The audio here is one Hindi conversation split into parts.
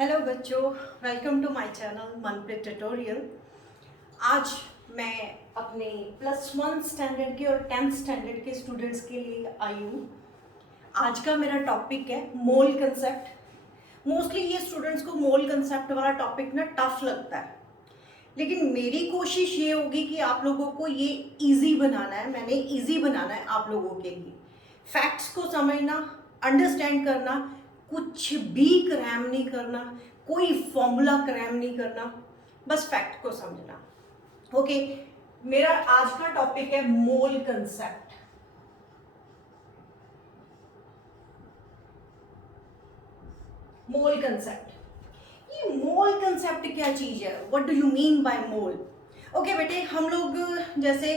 हेलो बच्चों, welcome to my channel Manpreet tutorial. आज मैं अपने +1 स्टैंडर्ड के और 10th स्टैंडर्ड के स्टूडेंट्स के लिए आई हूँ। आज का मेरा टॉपिक है मोल कंसेप्ट। मोस्टली ये स्टूडेंट्स को मोल कंसेप्ट वाला टॉपिक ना टफ लगता है, लेकिन मेरी कोशिश ये होगी कि आप लोगों को ये इजी बनाना है। मैंने इजी बनाना है आप लोगों के लिए। फैक्ट्स को समझना, अंडरस्टैंड करना, कुछ भी क्रैम नहीं करना, कोई फॉर्मूला क्रैम नहीं करना, बस फैक्ट को समझना। ओके, मेरा आज का टॉपिक है मोल कंसेप्ट। मोल कंसेप्ट, ये मोल कंसेप्ट क्या चीज है? What do you mean by mole? Okay बेटे, हम लोग जैसे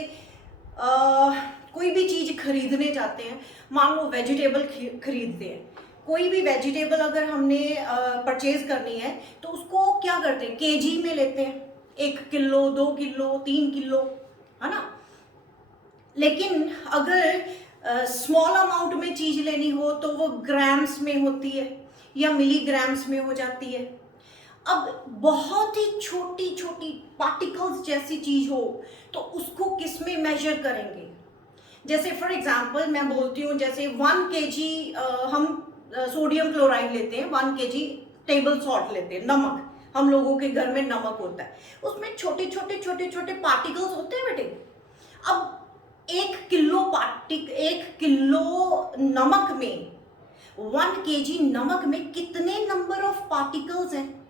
कोई भी चीज खरीदने जाते हैं, मान लो वेजिटेबल खरीदते हैं। कोई भी वेजिटेबल अगर हमने परचेज करनी है तो उसको क्या करते हैं? केजी में लेते हैं, 1 किलो, 2 किलो, 3 किलो, है ना। लेकिन अगर स्मॉल अमाउंट में चीज लेनी हो तो वो ग्राम्स में होती है या मिलीग्राम्स में हो जाती है। अब बहुत ही छोटी छोटी पार्टिकल्स जैसी चीज हो तो उसको किस में मेजर करेंगे? जैसे फॉर एग्जांपल मैं बोलती हूँ, जैसे 1 केजी हम सोडियम क्लोराइड लेते हैं, 1 केजी टेबल सॉल्ट लेते हैं, नमक। हम लोगों के घर में नमक होता है, उसमें छोटे छोटे छोटे छोटे पार्टिकल्स होते हैं बेटे। अब 1 किलो नमक में, 1 केजी नमक में कितने नंबर ऑफ पार्टिकल्स हैं?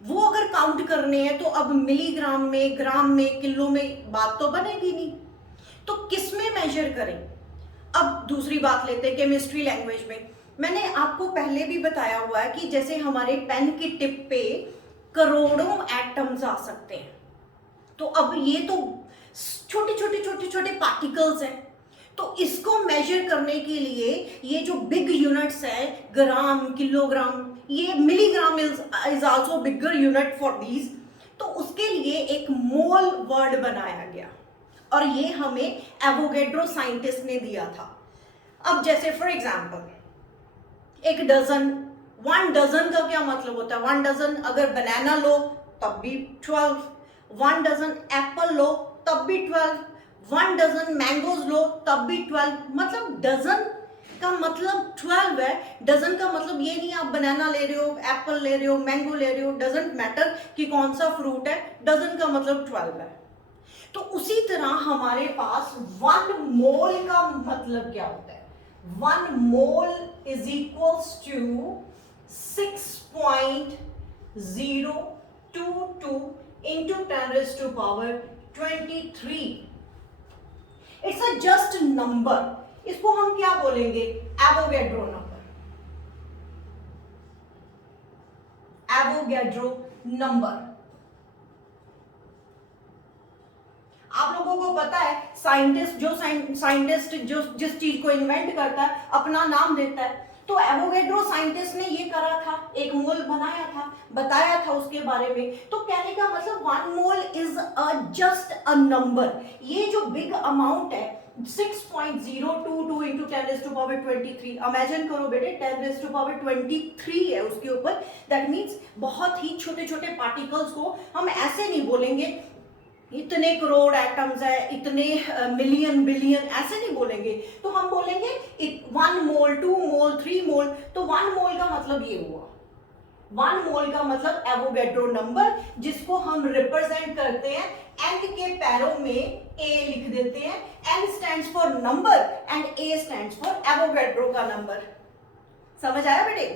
वो अगर काउंट करने हैं तो अब मिलीग्राम में, ग्राम में, किलो में बात तो बनेगी नहीं, तो किस में मेजर करें? अब दूसरी बात लेते हैं केमिस्ट्री लैंग्वेज में। मैंने आपको पहले भी बताया हुआ है कि जैसे हमारे पेन की टिप पे करोड़ों एटम्स आ सकते हैं, तो अब ये तो छोटे छोटे छोटे छोटे पार्टिकल्स हैं। तो इसको मेजर करने के लिए ये जो बिग यूनिट्स है, ग्राम, किलोग्राम, ये milligram is also bigger unit for these. तो उसके लिए एक मोल वर्ड बनाया गया और ये हमें एवोगैड्रो साइंटिस्ट ने दिया था। अब जैसे फॉर एग्जांपल एक डजन, 1 डजन का क्या मतलब होता है? 1 डजन अगर बनाना लो तब भी 12, 1 डजन एप्पल लो तब भी 12, 1 डजन मैंगोज लो तब भी 12। मतलब डजन का मतलब 12 है। डजन का मतलब ये नहीं आप बनाना ले रहे हो, एप्पल ले रहे हो, मैंगो ले रहे हो, डजंट मैटर कि कौन सा फ्रूट है, डजन का मतलब 12 है। तो उसी तरह हमारे पास 1 मोल का मतलब क्या होता है? 1 mole is equals to 6.022 into 10 raised to power 23। It's a just number. इसको हम क्या बोलेंगे? Avogadro number. Avogadro number. आप लोगों को पता है साइंटिस्ट जो जिस चीज को इन्वेंट करता है अपना नाम देता है। तो एवोगैड्रो साइंटिस्ट ने ये करा था, एक मोल बनाया था, बताया था उसके बारे में। तो कहने का मतलब 1 mole is just a number. ये जो बिग अमाउंट है 6.022 into 10 raised to power 23, imagine करो बेटे 10 raised to power 23 है उसके ऊपर। दैट मीन्स बहुत ही छोटे छोटे पार्टिकल्स को हम ऐसे नहीं बोलेंगे इतने करोड़ एटम्स है, इतने मिलियन बिलियन, ऐसे नहीं बोलेंगे। तो हम बोलेंगे 1 मोल, 2 मोल, 3 मोल। तो 1 मोल का मतलब ये हुआ। 1 मोल का मतलब एवोगैड्रो नंबर, जिसको हम रिप्रेजेंट करते हैं एन के पैरों में ए लिख देते हैं। N stands for number and A stands for Avogadro का नंबर। समझ आया बेटे?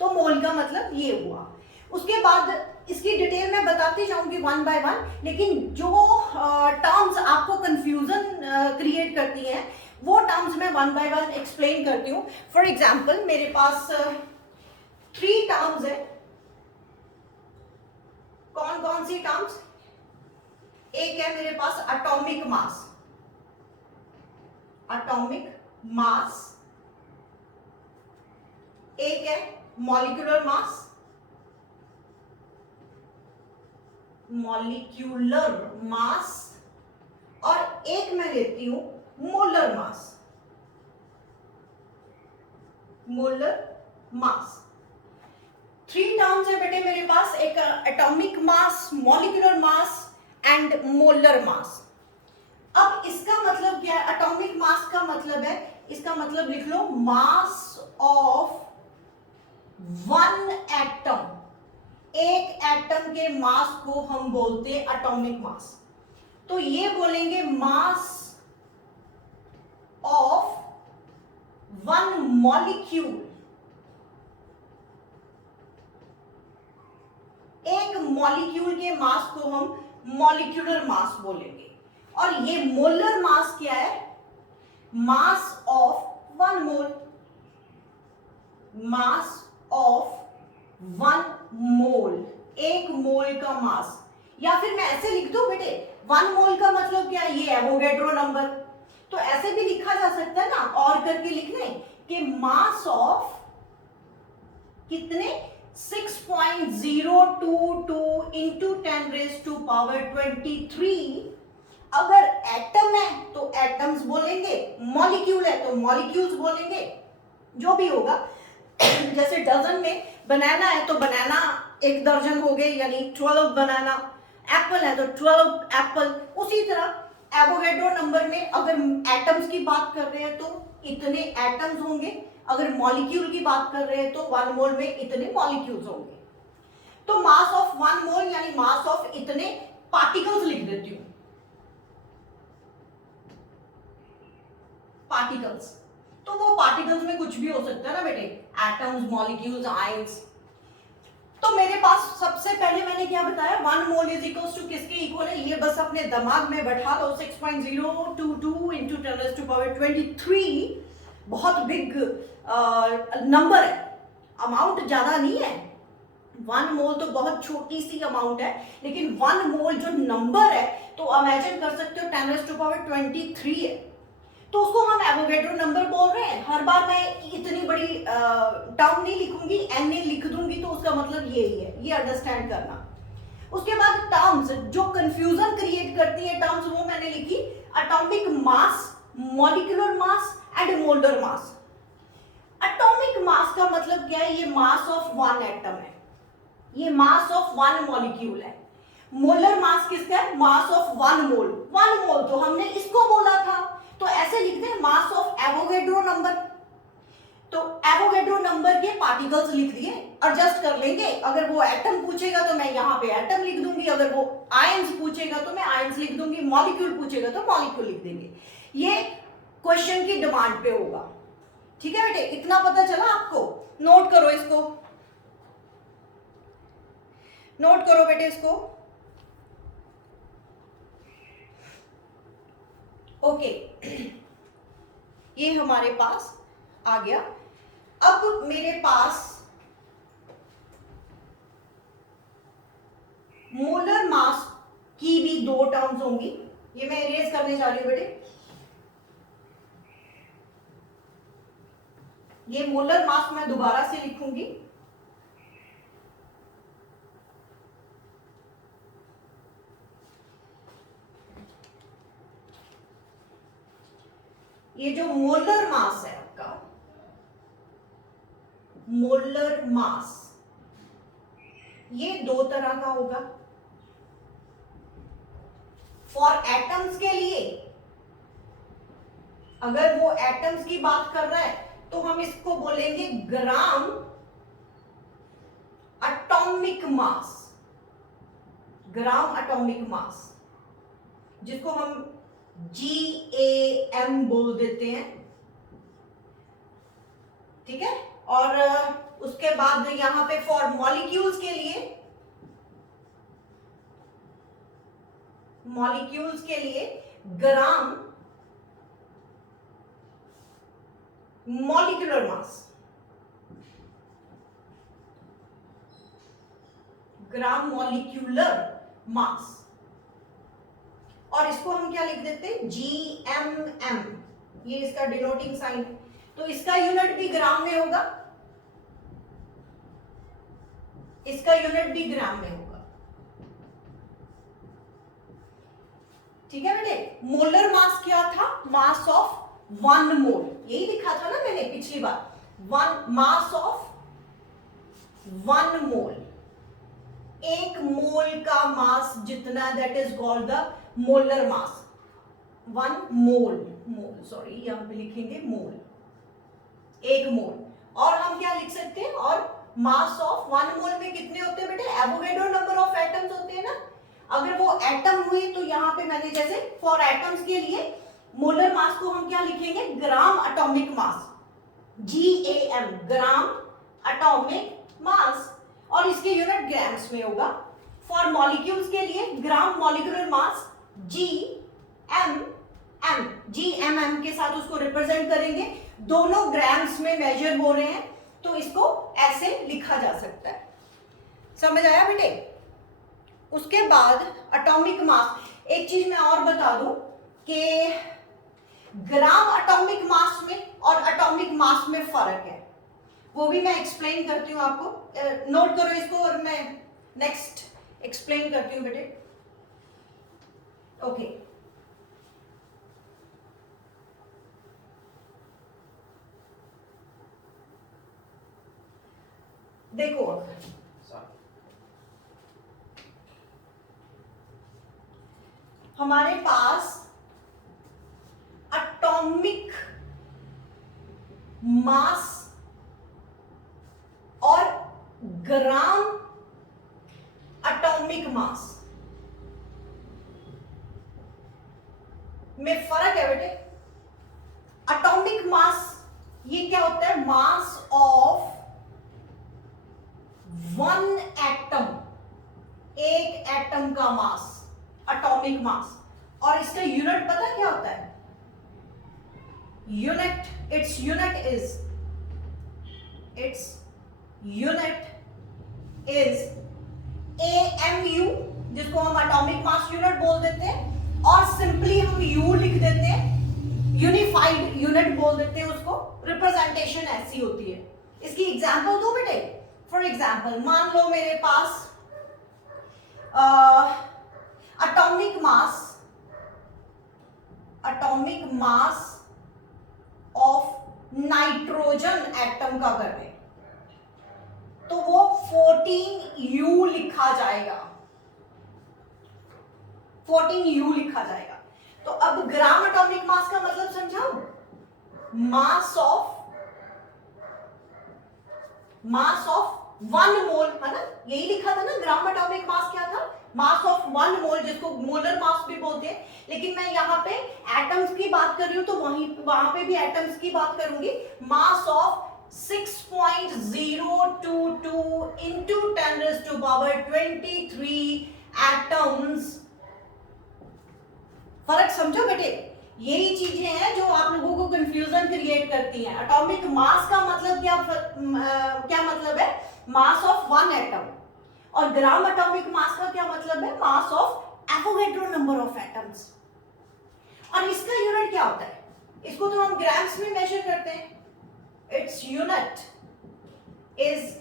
तो मोल का मतलब ये हुआ। उसके बाद इसकी डिटेल में बताती जाऊंगी 1 बाय 1, लेकिन जो टर्म्स आपको कंफ्यूजन क्रिएट करती हैं वो टर्म्स मैं 1 बाय 1 एक्सप्लेन करती हूँ। फॉर एग्जांपल मेरे पास 3 टर्म्स है। कौन कौन सी टर्म्स? एक है मेरे पास एटॉमिक मास। Atomic mass. एक है मॉलिक्यूलर मास। Molecular mass. और एक मैं लेती हूं molar mass. Molar mass. 3 terms है बेटे मेरे पास, एक atomic mass, molecular mass and molar mass. अब इसका मतलब क्या है? एटॉमिक मास का मतलब है, इसका मतलब लिख लो, मास ऑफ वन एटम। एक एटम के मास को हम बोलते हैं एटॉमिक मास। तो ये बोलेंगे मास ऑफ वन मॉलिक्यूल। एक मॉलिक्यूल के मास को हम मॉलिक्यूलर मास बोलेंगे। और ये मोलर मास क्या है? Mass of one mole. Mass of one mole, एक मोल का मास। या फिर मैं ऐसे लिख दूं बेटे, वन मोल का मतलब क्या है? ये एवोगैड्रो नंबर। तो ऐसे भी लिखा जा सकता है ना, और करके लिखने कि मास ऑफ कितने, 6.022 इंटू 10⁻⁻23। अगर एटम है तो एटम्स बोलेंगे, मॉलिक्यूल है तो मॉलिक्यूल्स बोलेंगे, जो भी होगा। जैसे डजन में बनाना है तो बनाना एक दर्जन हो गए, यानी 12 बनाना। एप्पल है तो 12 एप्पल। उसी तरह एवोगैड्रो नंबर में अगर एटम्स की बात कर रहे हैं तो इतने एटम्स होंगे, अगर मॉलिक्यूल की बात कर रहे हैं तो वन मोल में इतने मॉलिक्यूल्स होंगे। तो मास ऑफ वन मोल यानी मास ऑफ इतने पार्टिकल्स लिख देती हूं, पार्टिकल्स। तो वो पार्टिकल्स में कुछ भी हो सकता है ना बेटे, एटम्स, मॉलिक्यूल्स, आयंस। तो मेरे पास सबसे पहले मैंने क्या बताया, one mole is equals to किसके इक्वल है? ये बस अपने दिमाग में बैठा लो, 6.022 इंटू 10⁻⁻23। बहुत बिग नंबर है, अमाउंट ज्यादा नहीं है। वन मोल तो बहुत छोटी सी अमाउंट है, लेकिन वन मोल जो नंबर है तो इमेजिन कर सकते हो 10⁻23 है। तो उसको हम एवोगैड्रो नंबर बोल रहे हैं। हर बार मैं इतनी बड़ी टर्म नहीं लिखूंगी, एन लिख दूंगी, तो उसका मतलब यही है, ये अंडरस्टैंड करना। उसके बाद टर्म्स जो कंफ्यूजन क्रिएट करती है, टर्म्स वो मैंने लिखी, atomic mass, molecular mass and molar mass. Atomic mass का मतलब क्या है? ये मास ऑफ वन एटम है, ये मास ऑफ वन मॉलिक्यूल है। मोलर मास किसका है? Mass of one mole. One mole तो हमने इसको बोला था, तो ऐसे लिखते हैं मास ऑफ एवोगैड्रो नंबर। तो एवोगैड्रो नंबर के पार्टिकल्स लिख दिए, एडजस्ट कर लेंगे। अगर वो एटम पूछेगा तो मैं यहाँ पे एटम लिख दूंगी, अगर वो आयंस पूछेगा तो मैं आयंस लिख दूंगी, मॉलिक्यूल पूछेगा तो मॉलिक्यूल लिख देंगे। ये क्वेश्चन की डिमांड पे होगा। ठीक है बेटे, इतना पता चला आपको? नोट करो इसको, नोट करो बेटे इसको। ओके, ये हमारे पास आ गया। अब मेरे पास मोलर मास की भी दो टर्म्स होंगी, ये मैं इरेज करने जा रही हूं बेटे। ये मोलर मास मैं दोबारा से लिखूंगी। ये जो मोलर मास है आपका, मोलर मास, ये दो तरह का होगा। फॉर एटम्स के लिए, अगर वो एटम्स की बात कर रहा है तो हम इसको बोलेंगे gram atomic mass, gram atomic mass, जिसको हम GAM बोल देते हैं। ठीक है, और उसके बाद यहां पे फॉर मॉलिक्यूल्स के लिए, मॉलिक्यूल्स के लिए gram molecular mass, gram molecular mass. और इसको हम क्या लिख देते हैं? GMM, ये इसका डिनोटिंग साइन। तो इसका यूनिट भी ग्राम में होगा, इसका यूनिट भी ग्राम में होगा। ठीक है बेटे, मोलर मास क्या था? मास ऑफ वन मोल, यही लिखा था ना मैंने पिछली बार, वन मास ऑफ 1 मोल, एक मोल का मास जितना, that is called the molar mass. 1 mole, sorry यहां पे लिखेंगे मोल, एक मोल। और हम क्या लिख सकते हैं, और मास ऑफ 1 मोल में कितने होते हैं बेटे, एवोगैड्रो नंबर ऑफ एटम्स होते हैं ना। अगर वो एटम हुए तो यहाँ पे मैंने जैसे फॉर एटम्स के लिए मोलर मास को हम क्या लिखेंगे, gram atomic mass, GAM, gram atomic mass, और इसके यूनिट ग्राम्स में होगा। फॉर मॉलिक्यूल्स के लिए ग्राम मॉलिक्यूलर मास, GMM के साथ उसको रिप्रेजेंट करेंगे, दोनों ग्राम्स में मेजर हो रहे हैं, तो इसको ऐसे लिखा जा सकता है। समझ आया बेटे। उसके बाद एटॉमिक मास, एक चीज मैं और बता दूं कि ग्राम एटॉमिक मास में और एटॉमिक मास में फर्क है, वो भी मैं एक्सप्लेन करती हूँ आपको, नोट करो इसको, और मैं नेक्स्ट एक्सप्लेन करती हूँ बेटे। ओके, देखो हमारे पास एटॉमिक मास और ग्राम एटॉमिक मास में फर्क है बेटे। एटॉमिक मास ये क्या होता है, मास ऑफ 1 एटम, एक एटम का मास, एटॉमिक मास। और इसका यूनिट पता क्या होता है, unit, its unit is AMU, जिसको हम एटॉमिक मास यूनिट बोल देते हैं, और सिंपली हम U लिख देते हैं, यूनिफाइड यूनिट बोल देते हैं उसको, रिप्रेजेंटेशन ऐसी होती है। इसकी एग्जांपल दो बेटे। फॉर एग्जांपल मान लो मेरे पास atomic mass of nitrogen atom का कर दें, तो वो 14U लिखा जाएगा, 14U लिखा जाएगा। तो अब ग्राम एटॉमिक मास का मतलब समझाऊं, मास ऑफ 1 मोल, है ना, यही लिखा था ना, ग्राम एटॉमिक मास क्या था, मास ऑफ 1 मोल, जिसको मोलर मास भी बोलते हैं। लेकिन मैं यहाँ पे एटम्स की बात कर रही हूं, तो वहां पे भी एटम्स की बात करूंगी। Mass of 6.022 into 10⁻23 atoms. फर्क समझो बेटे, यही चीजें हैं जो आप लोगों को कंफ्यूजन क्रिएट करती हैं। एटॉमिक मास का मतलब क्या मतलब है, मास ऑफ 1 एटम, और ग्राम एटॉमिक मास का क्या मतलब है, mass of Avogadro number of atoms. और इसका यूनिट क्या होता है, इसको तो हम ग्राम्स में मेजर करते हैं, इट्स यूनिट इज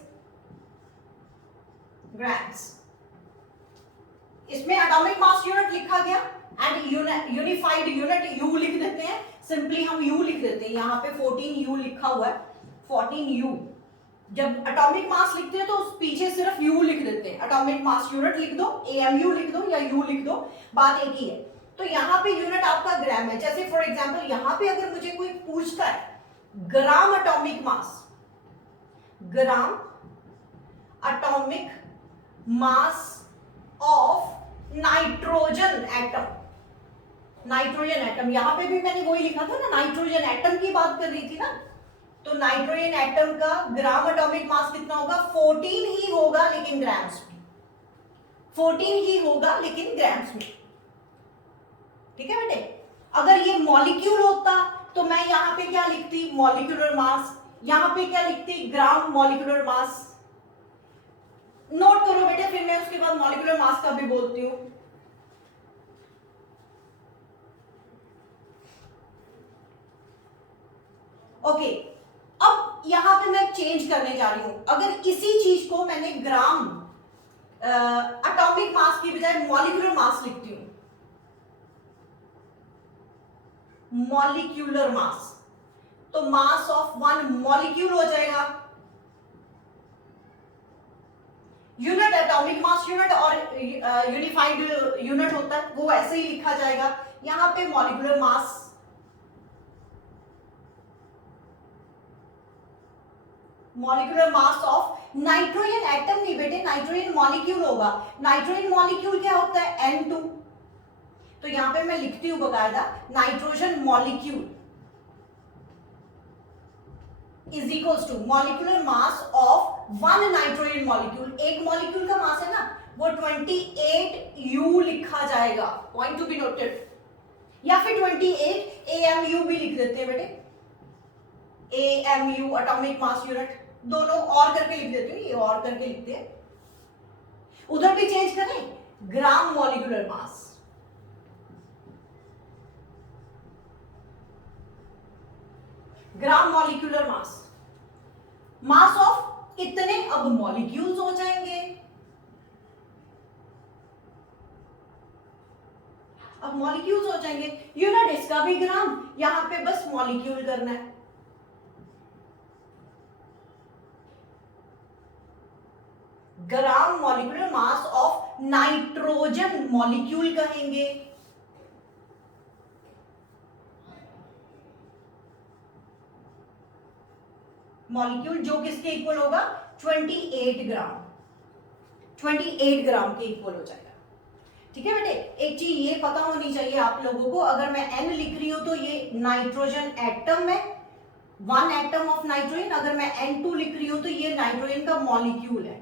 ग्राम्स। इसमें एटॉमिक मास यूनिट लिखा गया एंड यूनिफाइड यूनिट U लिख देते हैं, सिंपली हम U लिख देते हैं, यहाँ पे 14U लिखा हुआ है, 14U। जब एटॉमिक मास लिखते हैं तो उस पीछे सिर्फ U लिख देते हैं, एटॉमिक मास यूनिट लिख दो, AMU लिख दो या U लिख दो, बात एक ही है। तो यहाँ पे यूनिट आपका ग्राम है। जैसे फॉर एग्जांपल यहाँ पे अगर मुझे कोई पूछता है gram atomic mass, gram atomic mass of nitrogen atom, nitrogen atom, यहां पे भी मैंने वही लिखा था ना, नाइट्रोजन एटम की बात कर रही थी ना, तो नाइट्रोजन एटम का ग्राम एटॉमिक मास कितना होगा, 14 ही होगा, लेकिन ग्राम्स में, 14 ही होगा लेकिन ग्राम्स में। ठीक है बेटे। अगर ये मॉलिक्यूल होता तो मैं यहां पे क्या लिखती, मॉलिक्यूलर मास, यहां पे क्या लिखती, ग्राम मॉलिक्यूलर मास। नोट करो बेटे, फिर मैं उसके बाद मॉलिक्यूलर मास का भी बोलती हूं। ओके, अब यहां पे मैं चेंज करने जा रही हूं। अगर इसी चीज को मैंने ग्राम एटॉमिक मास की बजाय मॉलिक्यूलर मास लिखती हूं, मॉलिक्यूलर मास, तो मास ऑफ 1 मॉलिक्यूल हो जाएगा, एटॉमिक मास यूनिट और यूनिफाइड यूनिट होता है, वो ऐसे ही लिखा जाएगा। यहां पे molecular mass, molecular mass of nitrogen atom नहीं बेटे, नाइट्रोजन मॉलिक्यूल होगा। नाइट्रोजन मॉलिक्यूल क्या होता है? N2। तो यहां पे मैं लिखती हूं बकायदा, nitrogen molecule is equals to molecular mass of one nitrogen molecule. एक मॉलिक्यूल का मास है ना, वो 28U लिखा जाएगा, पॉइंट टू बी नोटेड। या फिर 28 AMU भी लिख देते हैं बेटे, AMU एटॉमिक मास यूनिट, दोनों और करके लिख देते हैं, ये और करके लिखते हैं। उधर भी चेंज करें, gram molecular mass, gram molecular mass, mass of इतने, अब मॉलिक्यूल्स हो जाएंगे। अब मॉलिक्यूल्स हो जाएंगे, यूनिट इसका भी ग्राम, यहां पे बस मॉलिक्यूल करना है। Gram molecular mass of nitrogen molecule कहेंगे। मॉलिक्यूल जो किसके इक्वल होगा? 28 ग्राम, 28 ग्राम के इक्वल हो जाएगा। ठीक है बेटे, एक चीज ये पता होनी चाहिए आप लोगों को, अगर मैं N लिख रही हूं तो ये नाइट्रोजन एटम है, वन एटम ऑफ नाइट्रोजन। अगर मैं N2 लिख रही हूं तो ये नाइट्रोजन का मॉलिक्यूल है।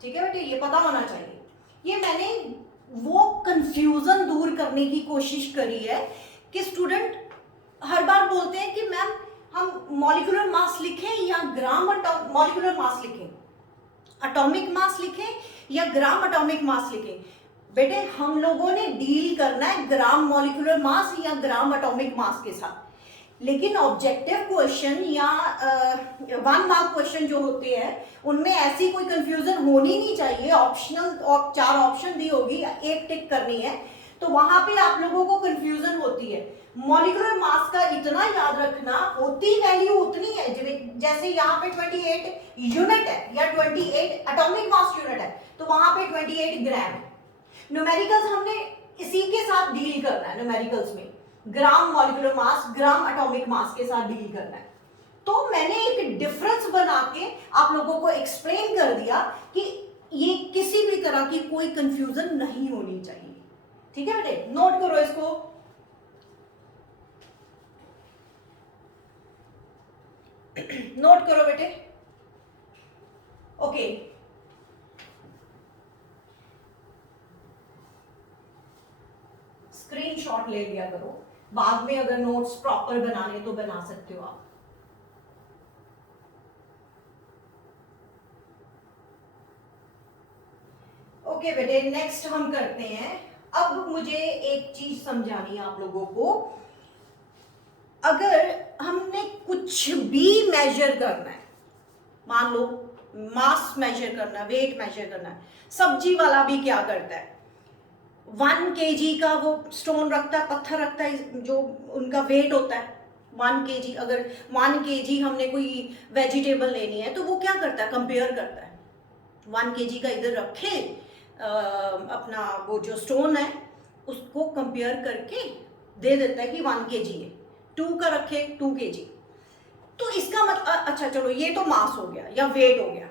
ठीक है बेटे, ये पता होना चाहिए। ये मैंने वो कंफ्यूजन दूर करने की कोशिश करी है कि स्टूडेंट हर बार बोलते हैं कि मैम हम मॉलिक्यूलर मास लिखें या ग्राम मॉलिक्यूलर मास लिखें, एटॉमिक मास लिखें या ग्राम एटॉमिक मास लिखें। बेटे हम लोगों ने डील करना है ग्राम मॉलिक्यूलर मास या ग्राम एटॉमिक मास के साथ, लेकिन ऑब्जेक्टिव क्वेश्चन या 1 मार्क क्वेश्चन जो होते हैं उनमें ऐसी कोई कंफ्यूजन होनी नहीं चाहिए। ऑप्शनल 4 ऑप्शन दी होगी, एक टिक करनी है, तो वहां पे आप लोगों को कंफ्यूजन होती है। मॉलिक्यूलर मास का इतना याद रखना, होती वैल्यू उतनी है, जैसे यहाँ पे 28 यूनिट है या 28 एटॉमिक मास यूनिट है, तो वहां पे 28 ग्राम है। न्यूमेरिकल्स हमने इसी के साथ डील करना है, न्यूमेरिकल्स में gram molecular mass, gram atomic mass के साथ डील करना है। तो मैंने एक डिफरेंस बना के आप लोगों को एक्सप्लेन कर दिया कि ये किसी भी तरह की कोई कंफ्यूजन नहीं होनी चाहिए। ठीक है बेटे, नोट करो इसको। नोट करो बेटे। ओके, स्क्रीनशॉट ले लिया करो, बाद में अगर नोट्स प्रॉपर बनाने तो बना सकते हो आप। ओके बेटे, नेक्स्ट हम करते हैं। अब मुझे एक चीज समझानी है आप लोगों को। अगर हमने कुछ भी मेजर करना है, मान लो मास मेजर करना है, वेट मेजर करना है, सब्जी वाला भी क्या करता है, 1 kg का वो स्टोन रखता है, पत्थर रखता है, जो उनका वेट होता है 1 kg। अगर 1 kg हमने कोई वेजिटेबल लेनी है तो वो क्या करता है, कंपेयर करता है। 1 kg का इधर रखे अपना वो जो स्टोन है उसको कंपेयर करके दे देता है कि 1 kg है। 2 का रखे 2 kg। तो इसका मतलब, अच्छा चलो ये तो मास हो गया या वेट हो गया।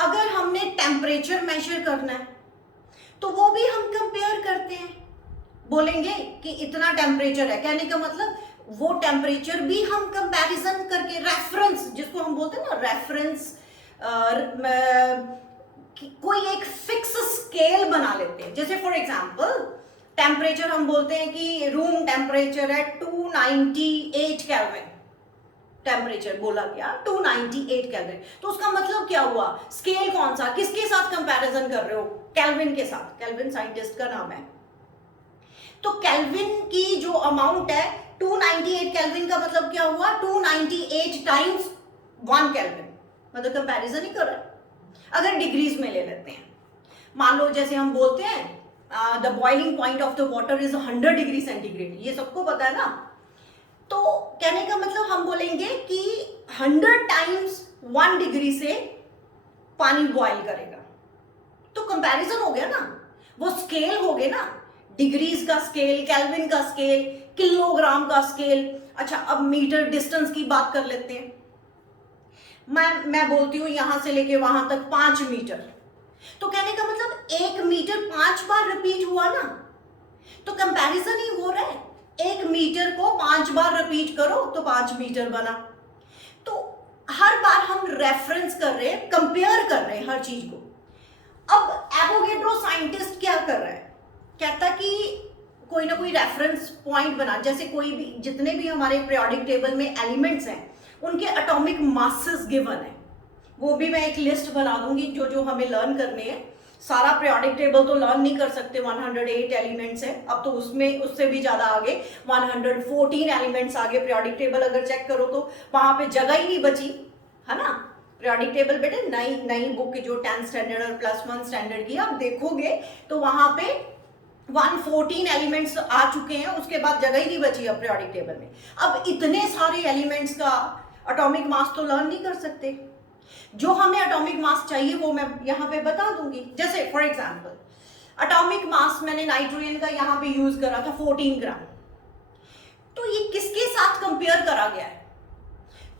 अगर हमने टेम्परेचर मेजर करना है तो वो भी हम कंपेयर करते हैं, बोलेंगे कि इतना टेम्परेचर है, कहने का मतलब वो टेम्परेचर भी हम कंपैरिजन करके, रेफरेंस जिसको हम बोलते हैं ना, रेफरेंस, कोई एक फिक्स स्केल बना लेते हैं। जैसे फॉर एग्जांपल टेम्परेचर हम बोलते हैं कि रूम टेम्परेचर है 298 केल्विन, टेम्परेचर बोला गया 298 केल्विन। तो उसका मतलब क्या हुआ, स्केल कौन सा, किसके साथ कंपैरिजन कर रहे हो, केल्विन के साथ। केल्विन साइंटिस्ट का नाम है। तो केल्विन की जो अमाउंट है 298 केल्विन का मतलब क्या हुआ, 298 टाइम्स 1 केल्विन, मतलब कंपैरिजन ही कर रहे हैं। अगर डिग्रीज में ले लेते हैं, मान लो जैसे हम बोलते हैं the boiling point of the water is 100 degree centigrade, ये सबको पता है ना। तो कहने का मतलब हम बोलेंगे कि 100 टाइम्स 1 डिग्री से पानी बॉयल करेगा। तो कंपैरिजन हो गया ना, वो स्केल हो गए ना, डिग्रीज का स्केल, केल्विन का स्केल, किलोग्राम का स्केल। अच्छा, अब मीटर डिस्टेंस की बात कर लेते हैं। मैं बोलती हूँ यहां से लेके वहां तक 5 मीटर, तो कहने का मतलब 1 मीटर 5 बार रिपीट हुआ ना, तो कंपैरिजन ही हो रहा है। 1 मीटर को 5 बार रिपीट करो तो 5 मीटर बना। तो हर बार हम रेफरेंस कर रहे हैं, कंपेयर कर रहे हैं हर चीज को। अब एवोगैड्रो साइंटिस्ट क्या कर रहा है, कहता कि कोई ना कोई रेफरेंस पॉइंट बना, जैसे कोई भी, जितने भी हमारे पीरियोडिक टेबल में एलिमेंट्स हैं उनके एटॉमिक मासेस गिवन है, वो भी मैं एक लिस्ट बना दूंगी जो जो हमें लर्न करने हैं। सारा पीरियोडिक टेबल तो लर्न नहीं कर सकते, 108 एलिमेंट्स है, अब तो उसमें उससे भी ज्यादा आगे 114 एलिमेंट्स आगे पीरियोडिक टेबल अगर चेक करो तो वहां पे जगह ही नहीं बची, है ना। पीरियोडिक टेबल बेटे नई बुक जो 10th स्टैंडर्ड और +1 स्टैंडर्ड की आप देखोगे तो वहां पे 114 एलिमेंट्स आ चुके हैं, उसके बाद जगह ही नहीं बची अब पीरियोडिक टेबल में। अब इतने सारे एलिमेंट्स का एटॉमिक मास तो लर्न नहीं कर सकते। जो हमें एटॉमिक मास चाहिए वो मैं यहाँ पे बता दूंगी। जैसे फॉर एग्जांपल एटॉमिक मास मैंने नाइट्रोजन का यहाँ पे यूज करा था 14 ग्राम, तो ये किसके साथ कंपेयर करा गया है,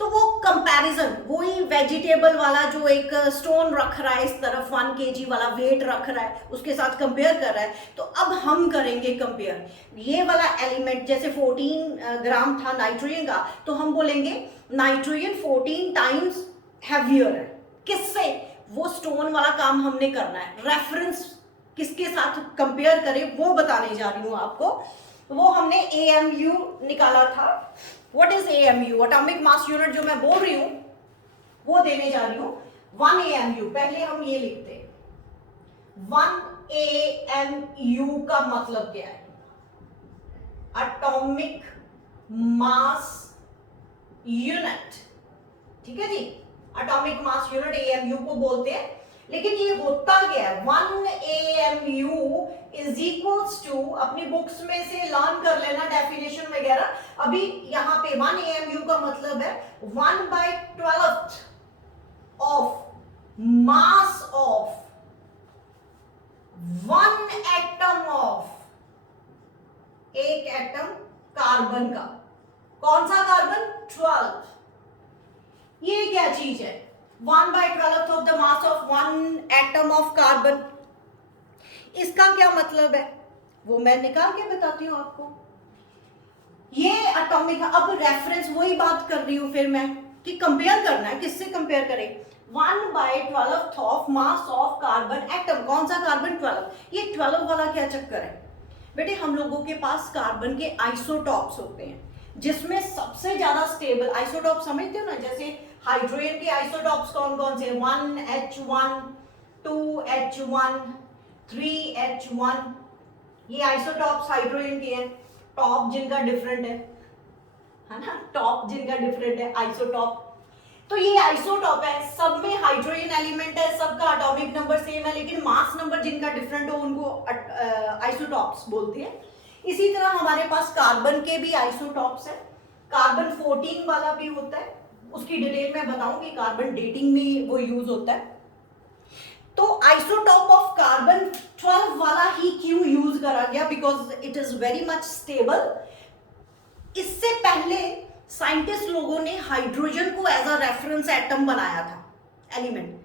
तो वो कंपैरिजन वही वेजिटेबल वाला जो एक स्टोन रख रहा है इस तरफ 1 kg वाला वेट रख रहा है उसके साथ कंपेयर कर रहा है। तो अब हम करेंगे कंपेयर, ये वाला एलिमेंट जैसे 14 ग्राम था नाइट्रोजन का, तो हम बोलेंगे नाइट्रोजन 14 टाइम्स हैवियर है। किससे, वो स्टोन वाला काम हमने करना है, रेफरेंस किसके साथ कंपेयर करें वो बताने जा रही हूं आपको। वो हमने AMU निकाला था। What is AMU, atomic mass unit जो मैं बोल रही हूं वो देने जा रही हूं। 1 AMU, पहले हम ये लिखते हैं 1 AMU का मतलब क्या है, एटॉमिक मास यूनिट, ठीक है जी, एटॉमिक मास यूनिट AMU को बोलते हैं। लेकिन ये होता क्या है, 1 AMU इज इक्वल्स टू, अपनी बुक्स में से लर्न कर लेना डेफिनेशन वगैरह। अभी यहाँ पे 1 AMU का मतलब है 1/12 of mass of 1 atom of, एक एटम कार्बन का। कौन सा कार्बन, 12। ये क्या चीज है, 1/12 of the mass of 1 atom of carbon. इसका क्या मतलब है वो मैं निकाल के बताती हूं आपको। ये एटॉमिक, अब रेफरेंस वही बात कर रही हूं फिर मैं कि कंपेयर करना है, किससे कंपेयर करें, 1/12 of mass of carbon atom. कौन सा कार्बन, 12। ये 12 वाला क्या चक्कर है बेटे, हम लोगों के पास कार्बन के आइसोटॉप्स होते हैं जिसमें सबसे ज्यादा स्टेबल आइसोटॉप समझते हो ना, जैसे हाइड्रोजन के आइसोटॉप्स कौन कौन से, 1H1, 2H1, 3H1, ये आइसोटॉप्स हाइड्रोजन के हैं। टॉप जिनका डिफरेंट है ना, टॉप जिनका डिफरेंट है आइसोटॉप। तो ये आइसोटॉप है, सब में हाइड्रोजन एलिमेंट है, सबका एटॉमिक नंबर सेम है, लेकिन मास नंबर जिनका डिफरेंट हो उनको आइसोटॉप्स बोलते हैं। इसी तरह हमारे पास कार्बन के भी आइसोटॉप्स है, कार्बन 14 वाला भी होता है, उसकी डिटेल में बताऊंगी, कार्बन डेटिंग में वो यूज होता है। तो आइसोटॉप ऑफ कार्बन 12 वाला ही क्यों यूज करा गया, because it is very much stable. इससे पहले साइंटिस्ट लोगों ने हाइड्रोजन को एज अ रेफरेंस एटम बनाया था, एलिमेंट,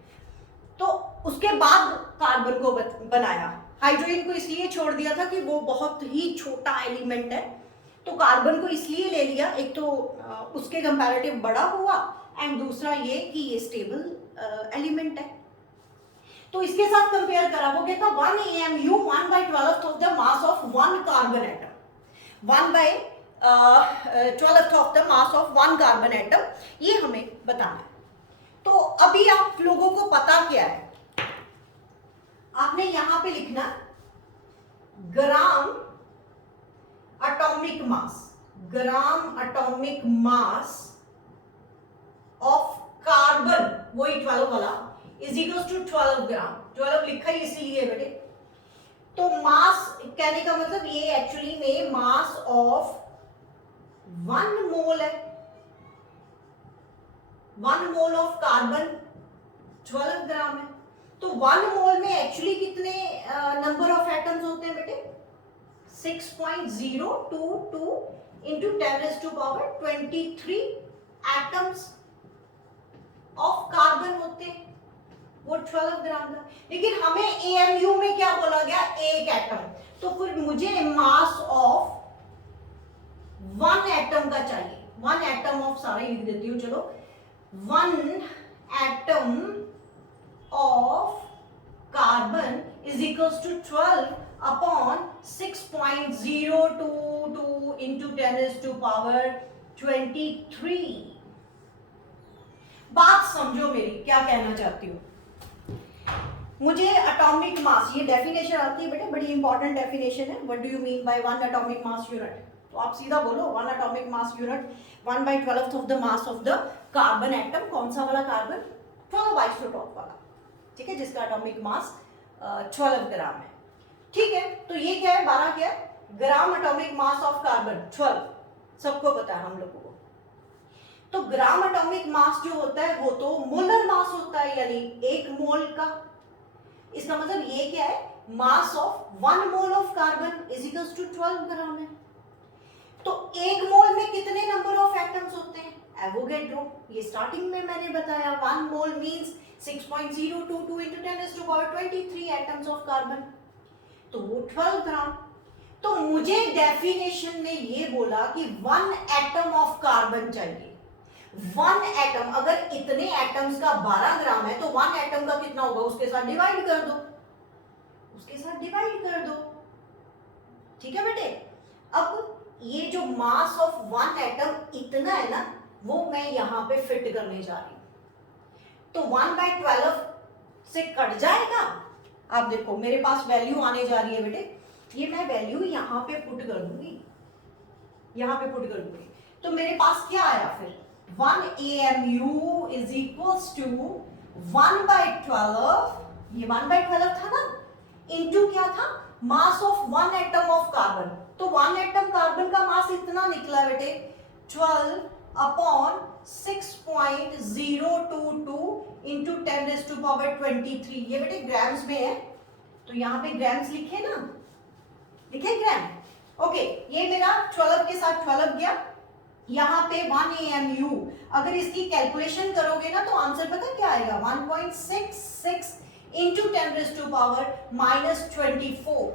तो उसके बाद कार्बन को बनाया। हाइड्रोजन को इसलिए छोड़ दिया था कि वो बहुत ही छोटा एलिमेंट है, तो कार्बन को इसलिए ले लिया, एक तो उसके कंपैरेटिव बड़ा हुआ एंड दूसरा ये कि ये स्टेबल एलिमेंट है। तो इसके साथ कंपेयर करा, वो कहता 1 AMU 1/12 of the mass of 1 carbon atom, 1/12 of the mass of 1 carbon atom, ये हमें बताना है। तो अभी आप लोगों को पता क्या है, आपने यहां पे लिखना gram atomic mass, gram atomic mass of carbon, वही 12 वाला, इज इक्वल टू 12 ग्राम। 12 लिखा ही इसीलिए बेटे। तो मास कहने का मतलब ये एक्चुअली में मास ऑफ 1 मोल है, 1 मोल ऑफ कार्बन 12 ग्राम है। तो 1 मोल में एक्चुअली कितने नंबर ऑफ एटम्स होते हैं बेटे? 6.022 इंटू 10⁻23 एटम्स ऑफ कार्बन होते हैं, वो 12 ग्राम का। लेकिन हमें एएमयू में क्या बोला गया? एक एटम। तो फिर मुझे मास ऑफ 1 एटम का चाहिए। 1 एटम ऑफ, सारे लिख देती हूँ चलो, 1 atom of carbon is equals to 12 upon 6.022 into 10⁻23। बात समझो मेरी, क्या कहना चाहती हूँ। मुझे एटॉमिक मास, ये डेफिनेशन आती है बेटे, बड़ी इंपॉर्टेंट डेफिनेशन है। What do you mean by 1 atomic mass unit? तो आप सीधा बोलो 1 atomic mass unit 1/12 of the mass of the carbon atom. कौन सा वाला कार्बन? 12 आइसोटॉप वाला, ठीक है, जिसका एटॉमिक मास 12 ग्राम है। ठीक है, तो ये क्या है? 12 क्या है? Gram atomic mass of carbon 12, सबको पता है हम लोगों को। तो ग्राम एटॉमिक मास जो होता है वो तो मोलर मास होता है, यानी 1 मोल का। इसका मतलब ये क्या है? Mass of 1 mole of carbon is equals to 12 gram है। तो 1 मोल में कितने नंबर ऑफ एटम्स होते हैं? एवोगैड्रो, ये स्टार्टिंग में मैंने बताया। 1 mole means 6.022 into 10⁻23 atoms of carbon, तो वो 12 ग्राम। तो मुझे डेफिनेशन में ये बोला कि 1 एटम ऑफ कार्बन चाहिए। 1 एटम, अगर इतने एटम्स का 12 ग्राम है तो 1 एटम का कितना होगा? उसके साथ डिवाइड कर दो, उसके साथ डिवाइड कर दो। ठीक है बेटे। अब ये जो मास ऑफ 1 एटम इतना है ना, वो मैं यहां पे फिट करने जा रही हूं। तो 1/12 से कट जाएगा। आप देखो मेरे पास वैल्यू आने जा रही है बेटे, ये मैं वैल्यू यहां पे पुट कर दूंगी, यहां पे पुट कर दूंगी। तो मेरे पास क्या आया फिर? 1 AMU इज इक्वल्स टू 1/12, ये 1/12 था ना, इंटू क्या था? मास ऑफ 1 एटम ऑफ कार्बन। तो 1 एटम कार्बन का मास इतना निकला बेटे, 12 अपॉन 6.022 इंटू 10⁻23। ये बेटे ग्राम्स में है, तो यहाँ पे ग्राम्स लिखे ना, लिखे ग्राम। ओके, ये मेरा 12 के साथ 12 गया, यहाँ पे 1 AMU। अगर इसकी कैलकुलेशन करोगे ना तो आंसर पता क्या आएगा? 1.66 इंटू 10⁻24।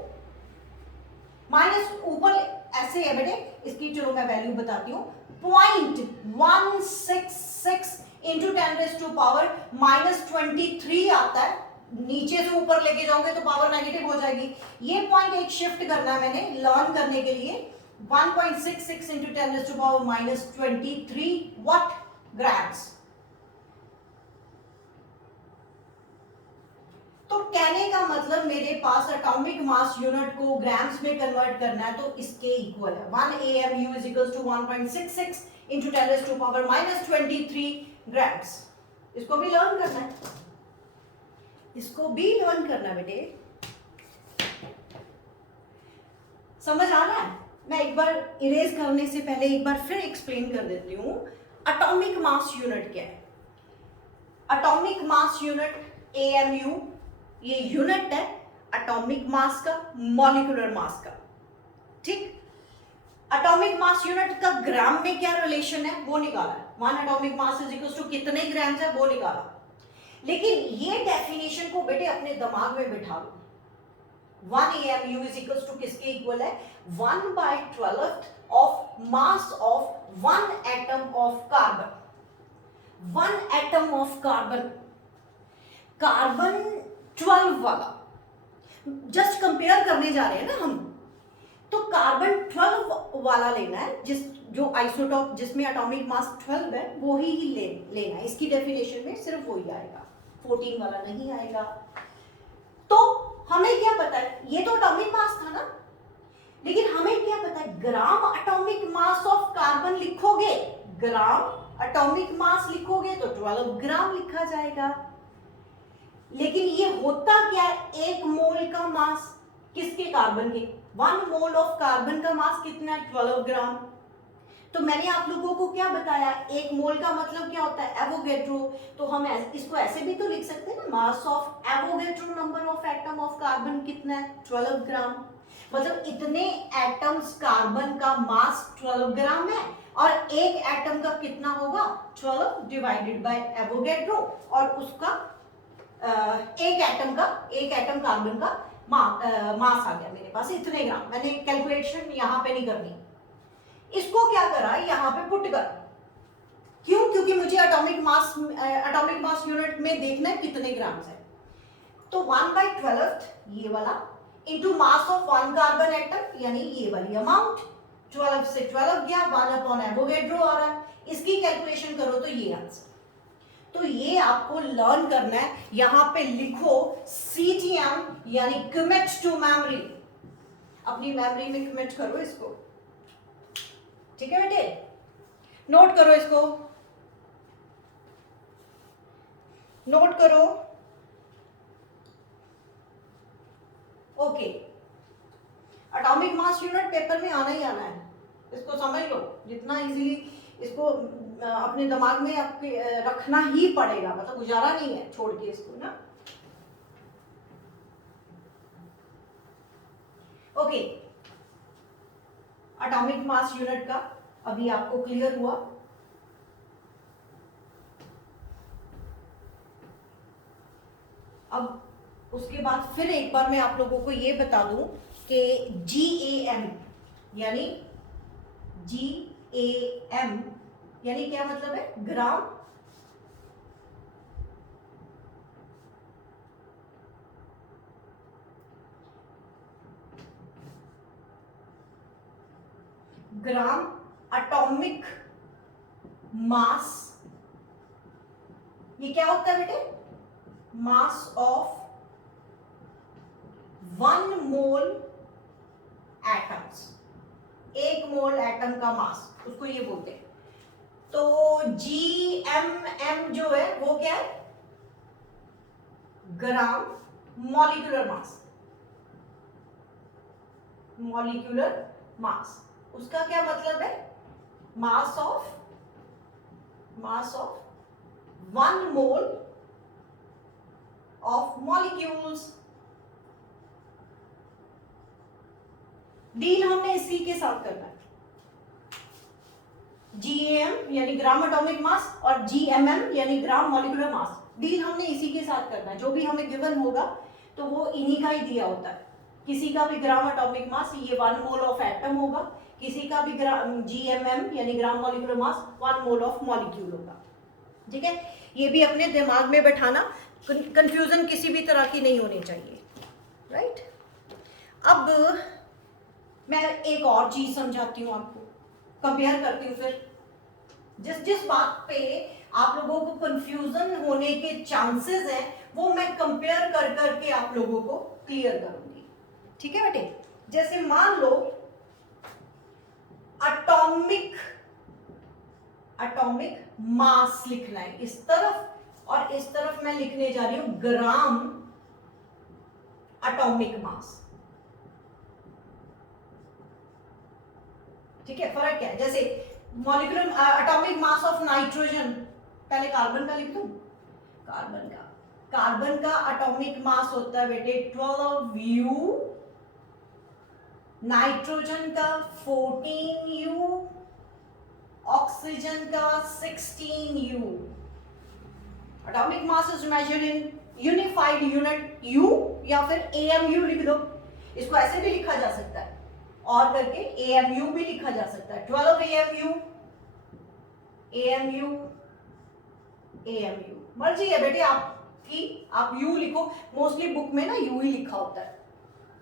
माइनस ऊपर ऐसे है बेटे, इसकी चलो मैं वैल्यू बताती हूँ। 0.166 इंटू 10⁻23 आता है। नीचे से ऊपर लेके जाओगे तो पावर नेगेटिव हो जाएगी। ये पॉइंट एक शिफ्ट करना है मैंने लर्न करने के लिए। 1.66 इंटू 10⁻23 व्हाट? ग्राम्स। तो कहने का मतलब मेरे पास एटॉमिक मास यूनिट को ग्राम्स में कन्वर्ट करना है, तो इसके इक्वल है 1 AMU is equals to 1.66 into 10⁻23 grams. इसको भी लर्न करना है, इसको भी लर्न करना है बेटे। समझ आ रहा है? मैं एक बार इरेज करने से पहले एक बार फिर एक्सप्लेन कर देती हूं। एटॉमिक मास यूनिट क्या है? एटॉमिक मास यूनिट AMU, ये यूनिट है एटॉमिक मास का, मॉलिक्यूलर मास का। ठीक, एटॉमिक मास यूनिट का ग्राम में क्या रिलेशन है वो निकाला है। 1 atomic mass is equals to कितने ग्राम्स है वो निकाला। लेकिन ये डेफिनेशन को बेटे अपने दिमाग में बिठा लो। 1 AMU इज इक्वल्स टू किसके इक्वल है? 1/12 of mass of 1 atom of carbon. 1 atom of carbon, carbon 12 वाला जस्ट कंपेयर करने जा रहे हैं ना हम, तो कार्बन 12 वाला लेना है, जो आइसोटॉप जिसमें एटॉमिक मास 12 है वो ही लेना है। इसकी डेफिनेशन में सिर्फ वही आएगा, 14 वाला नहीं आएगा। तो हमें क्या पता है? ये तो एटॉमिक मास था ना, लेकिन हमें क्या पता है? Gram atomic mass of carbon लिखोगे, ग्राम एटॉमिक मास लिखोगे तो 12 ग्राम लिखा जाएगा। लेकिन ये होता क्या है? 1 मोल का मास किसके? कार्बन के। 1 मोल ऑफ कार्बन का मास कितना है? 12 ग्राम। तो मैंने आप लोगों को क्या बताया, एक मोल का मतलब क्या होता है, एवोगैड्रो। तो हम इसको ऐसे भी तो लिख सकते हैं ना, mass of Avogadro number of atom of carbon कितना है, 12 ग्राम। मतलब इतने एटम्स कार्बन का मास 12 ग्राम है, और एक एटम का कितना होगा, 12 डिवाइडेड बाय एवोगैड्रो, और उसका एक एटम कार्बन का मास आ गया मेरे पास इतने ग्राम। मैंने कैलकुलेशन यहाँ पे नहीं करनी, इसको क्या करा, यहाँ पे पुट कर। क्यों? क्योंकि मुझे एटॉमिक मास यूनिट में देखना है कितने ग्राम है। तो 1/12 ये वाला into mass of 1 carbon atom, यानी ये वाली अमाउंट, 12 से 12 गया, 1 अपॉन एवोगैड्रो आ रहा है, इसकी कैलकुलेशन करो तो ये आंसर। तो ये आपको लर्न करना है। यहां पे लिखो CTM यानी कमिट टू मेमोरी, अपनी मेमोरी में कमिट करो इसको, ठीक है बेटे, नोट करो इसको, नोट करो। Okay, atomic mass unit paper में आना ही आना है, इसको समझ लो, जितना इजीली इसको अपने दिमाग में आपके रखना ही पड़ेगा, मतलब गुजारा नहीं है छोड़ के इसको ना। ओके, एटॉमिक मास यूनिट का अभी आपको क्लियर हुआ। अब उसके बाद फिर एक बार मैं आप लोगों को ये बता दूं कि GAM यानी GAM यानी क्या मतलब है, ग्राम एटॉमिक मास। ये क्या होता है बेटे, मास of 1 mole atoms, 1 mole atom का मास, उसको ये बोलते हैं। तो GMM जो है वो क्या है, gram molecular mass, molecular mass. उसका क्या मतलब है, mass of 1 mole of molecules. Deal हमने इसी के साथ करना है, GAM यानी ग्राम एटॉमिक मास और GMM यानी ग्राम मॉलिक्यूलर मास। डील हमने इसी के साथ करना है, जो भी हमें गिवन होगा तो वो इन्हीं का ही दिया होता है। किसी का भी ग्राम एटॉमिक मास ये 1 मोल ऑफ एटम होगा, किसी का भी GMM यानी gram molecular mass 1 mole of molecule होगा, ठीक है। ये भी अपने दिमाग में बैठाना, कंफ्यूजन किसी भी तरह की नहीं होनी चाहिए, राइट। अब मैं एक और चीज समझाती हूँ आपको, कंपेयर करती हूँ फिर। जिस बात पे आप लोगों को कंफ्यूजन होने के चांसेस हैं वो मैं कंपेयर कर करके आप लोगों को क्लियर करूंगी, ठीक है बेटे। जैसे मान लो एटॉमिक मास लिखना है इस तरफ, और इस तरफ मैं लिखने जा रही हूं ग्राम एटॉमिक मास, ठीक है। फर्क क्या है, जैसे molecular atomic mass of nitrogen, पहले कार्बन का लिख दूं, कार्बन का एटॉमिक मास होता है बेटे 12U, नाइट्रोजन का 14U, ऑक्सीजन का 16U। Atomic mass is measured in unified unit U, या फिर AMU लिख दो, इसको ऐसे भी लिखा जा सकता है और करके AMU भी लिखा जा सकता है, 12 AMU मर्जी है बेटे आपकी, आप U लिखो, मोस्टली बुक में ना U ही लिखा होता है।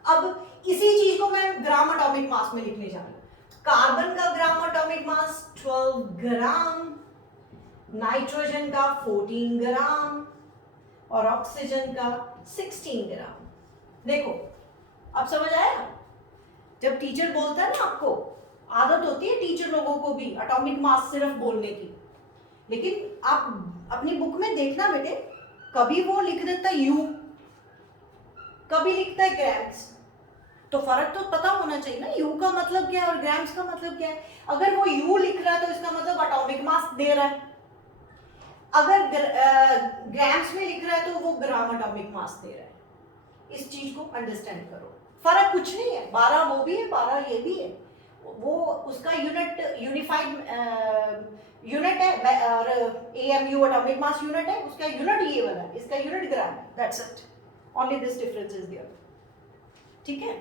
अब इसी चीज को मैं ग्राम एटॉमिक मास में लिखने जा रही हूं। कार्बन का ग्राम एटॉमिक मास 12 ग्राम, नाइट्रोजन का 14 ग्राम और ऑक्सीजन का 16 ग्राम। देखो अब समझ आया, जब टीचर बोलता है ना, आपको आदत होती है टीचर लोगों को भी एटॉमिक मास सिर्फ बोलने की, लेकिन आप अपनी बुक में देखना बेटे, कभी वो लिख देता है U, कभी लिखता है ग्राम्स, तो फर्क तो पता होना चाहिए ना, यू का मतलब क्या है और ग्राम्स का मतलब क्या है। अगर वो यू लिख रहा है तो इसका मतलब एटॉमिक मास दे रहा है, अगर ग्राम्स में लिख रहा है तो वो ग्राम एटॉमिक मास दे रहा है। इस चीज को अंडरस्टैंड करो, फर्क कुछ नहीं है, 12 वो भी है 12 ये भी है, वो उसका यूनिट यूनिफाइड यूनिट है और एएमयू एटॉमिक मास यूनिट है, उसका यूनिट ये वाला है, इसका यूनिट ग्राम है, that's it, only this difference is there. ठीक है,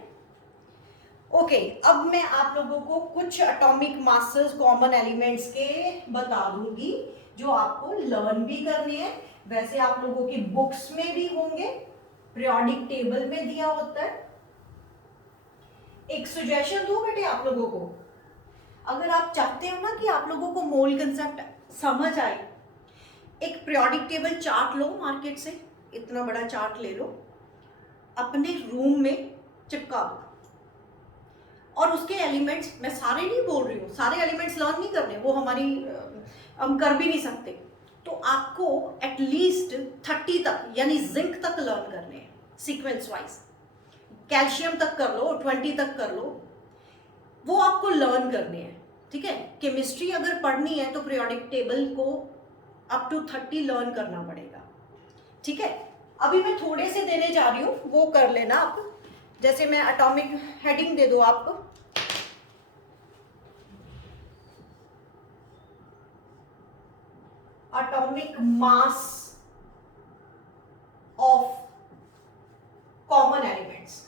ओके अब मैं आप लोगों को कुछ एटॉमिक मासेस कॉमन एलिमेंट्स के बता दूंगी जो आपको लर्न भी करने हैं, वैसे आप लोगों की बुक्स में भी होंगे, पीरियोडिक टेबल में दिया होता है। एक सजेशन दूं बेटे आप लोगों को, अगर आप चाहते हो ना कि आप लोगों को मोल कंसेप्ट समझ आए, एक पीरियोडिक टेबल चार्ट लो मार्केट से, इतना बड़ा चार्ट ले लो, अपने रूम में चिपका दो, और उसके एलिमेंट्स, मैं सारे नहीं बोल रही हूँ, सारे एलिमेंट्स लर्न नहीं करने, वो हम कर भी नहीं सकते, तो आपको एटलीस्ट 30 तक यानी जिंक तक लर्न करने हैं सीक्वेंस वाइज, कैल्शियम तक कर लो, 20 तक कर लो, वो आपको लर्न करने हैं। ठीक है, केमिस्ट्री अगर पढ़नी है तो पीरियोडिक टेबल को अप टू 30 लर्न करना पड़ेगा। ठीक है, अभी मैं थोड़े से देने जा रही हूँ, वो कर लेना आप, जैसे मैं एटॉमिक हेडिंग दे दो आपको, atomic mass of common elements,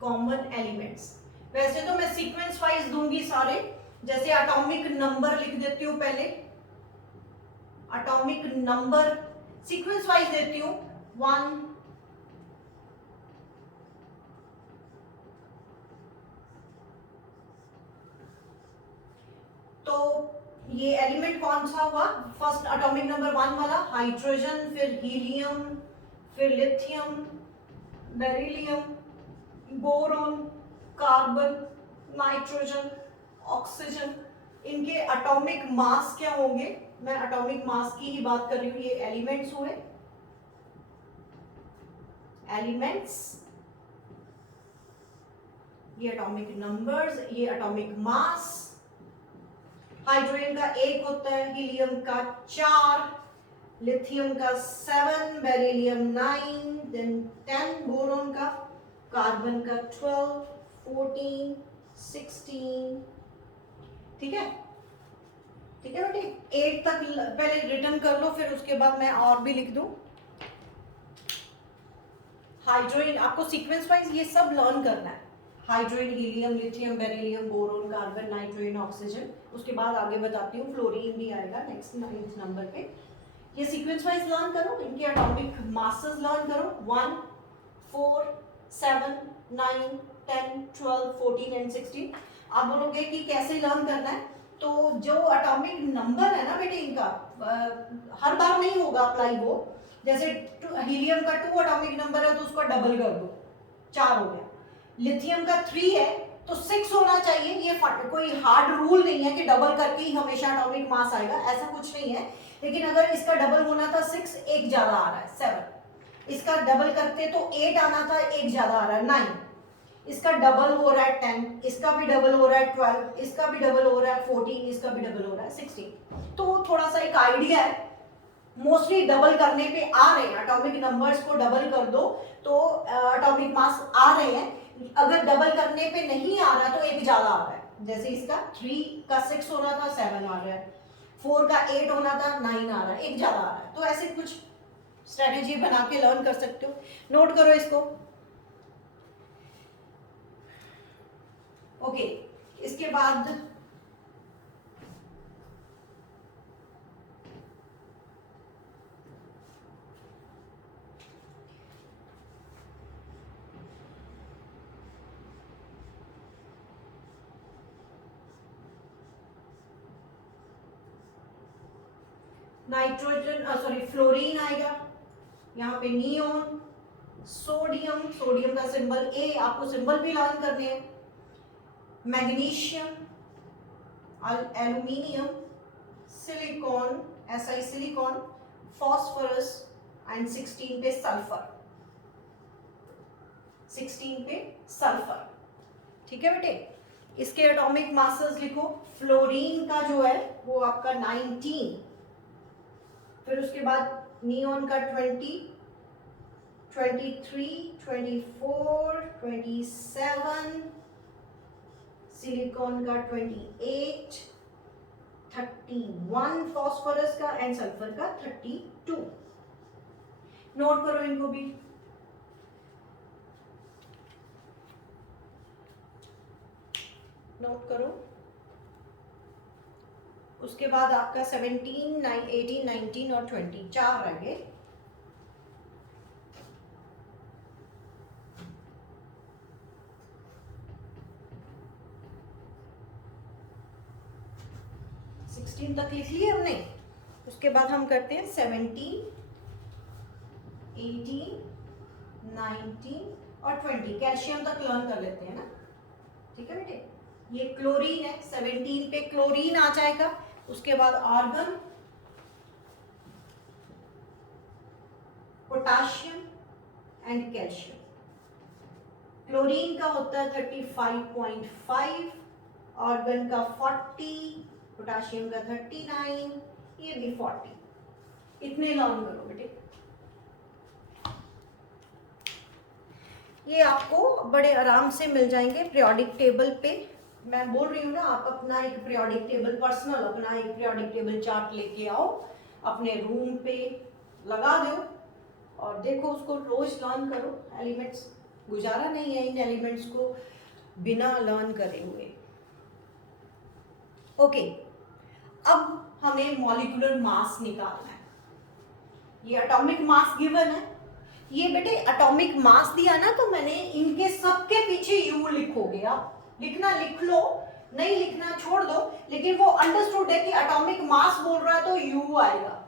common elements. वैसे तो मैं सीक्वेंस वाइज दूंगी सारे, जैसे एटॉमिक नंबर लिख देती हूं पहले, एटॉमिक नंबर सीक्वेंस वाइज देती हूं 1 तो ये एलिमेंट कौन सा हुआ, फर्स्ट एटॉमिक नंबर 1 वाला हाइड्रोजन, फिर हीलियम, फिर lithium, beryllium, boron, carbon, nitrogen, oxygen, इनके एटॉमिक मास क्या होंगे, मैं एटॉमिक मास की ही बात कर रही हूं, ये एलिमेंट्स हुए, एलिमेंट्स, ये एटॉमिक नंबर्स, ये एटॉमिक मास। हाइड्रोजन का 1 होता है, हीलियम का 4, लिथियम का 7, बेरिलियम 9, देन 10 बोरॉन का, कार्बन का 12, 14, 16। ठीक है, ठीक है बेटे, 8 तक पहले रिटर्न कर लो, फिर उसके बाद मैं और भी लिख दूं। हाइड्रोजन आपको सीक्वेंस वाइज ये सब लर्न करना है, hydrogen, helium, lithium, beryllium, boron, carbon, nitrogen, oxygen, उसके बाद आगे बताती हूँ, फ्लोरीन भी आएगा नेक्स्ट 9 नंबर पे। ये सीक्वेंस वाइज लर्न करो, इनके एटॉमिक मासेस लर्न करो, 1, 4, 7, 9, 10, 12, 14 एंड 16। आप बोलोगे कि कैसे लर्न करना है, तो जो एटॉमिक नंबर है ना बेटे इनका हर बार नहीं होगा अप्लाई, वो जैसे हीलियम का 2 एटॉमिक नंबर है तो उसको डबल कर दो, 4 हो गया। लिथियम का 3 है तो 6 होना चाहिए, ये कोई हार्ड रूल नहीं है कि डबल करके ही हमेशा एटॉमिक मास आएगा, ऐसा कुछ नहीं है, लेकिन अगर इसका डबल होना था 6, एक ज्यादा आ रहा है 7, इसका डबल करते तो 8 आना था, एक ज्यादा आ रहा है 9, इसका डबल हो रहा है 10, इसका भी डबल हो रहा है 12, इसका भी डबल हो रहा है 14, इसका भी डबल हो रहा है 16। तो थोड़ा सा एक आइडिया है, मोस्टली डबल करने पे आ रहे हैं, एटॉमिक नंबर्स को डबल कर दो तो एटॉमिक मास आ रहे हैं, अगर डबल करने पे नहीं आ रहा तो एक ज्यादा आ रहा है, जैसे इसका 3 का 6 होना था 7 आ रहा है, 4 का 8 होना था 9 आ रहा है, एक ज्यादा आ रहा है। तो ऐसे कुछ स्ट्रेटेजी बना के लर्न कर सकते हो, नोट करो इसको। ओके, इसके बाद नाइट्रोजन सॉरी फ्लोरीन आएगा, यहाँ पे नियोन, सोडियम, सोडियम का सिंबल ए, आपको सिंबल भी लर्न करने हैं, magnesium, aluminium, silicon, SI silicon, phosphorus, and 16 पे सल्फर, 16 पे सल्फर। ठीक है बेटे, इसके एटॉमिक मासेस लिखो। फ्लोरीन का जो है वो आपका 19, फिर उसके बाद नियोन का 20, 23, 24, 27, सिलिकॉन का 28, 31 फॉस्फोरस का एंड सल्फर का 32। नोट करो इनको भी। नोट करो। उसके बाद आपका 17, 18, 19 और 20 चार रह गए। तक लिख लिए हमने। उसके बाद हम करते हैं 17, 18, 19 और 20। कैल्शियम तक लर्न कर लेते हैं ना। ठीक है बेटे, ये क्लोरीन है, 17 पे क्लोरीन आ जाएगा। उसके बाद argon, potassium and calcium. Chlorine का होता है 35.5, आर्गन का 40, पोटाशियम का 39, ये भी 40। इतने लर्न करो बेटे। ये आपको बड़े आराम से मिल जाएंगे पीरियोडिक टेबल पे। मैं बोल रही हूँ ना, आप अपना एक पीरियोडिक टेबल, पर्सनल अपना एक पीरियोडिक टेबल चार्ट लेके आओ, अपने रूम पे लगा दो और देखो, उसको रोज लर्न करो। एलिमेंट्स, गुजारा नहीं है इन एलिमेंट्स को बिना लर्न करे हुए। ओके, अब हमें मॉलिक्यूलर मास निकालना है। ये एटॉमिक मास गिवन है। ये बेटे एटॉमिक मास दिया ना, तो मैंने इनके सबके पीछे यू लिखोगे। आप लिखना लिख लो, नहीं लिखना छोड़ दो, लेकिन वो अंडरस्टूड है कि एटॉमिक मास बोल रहा है तो यू आएगा।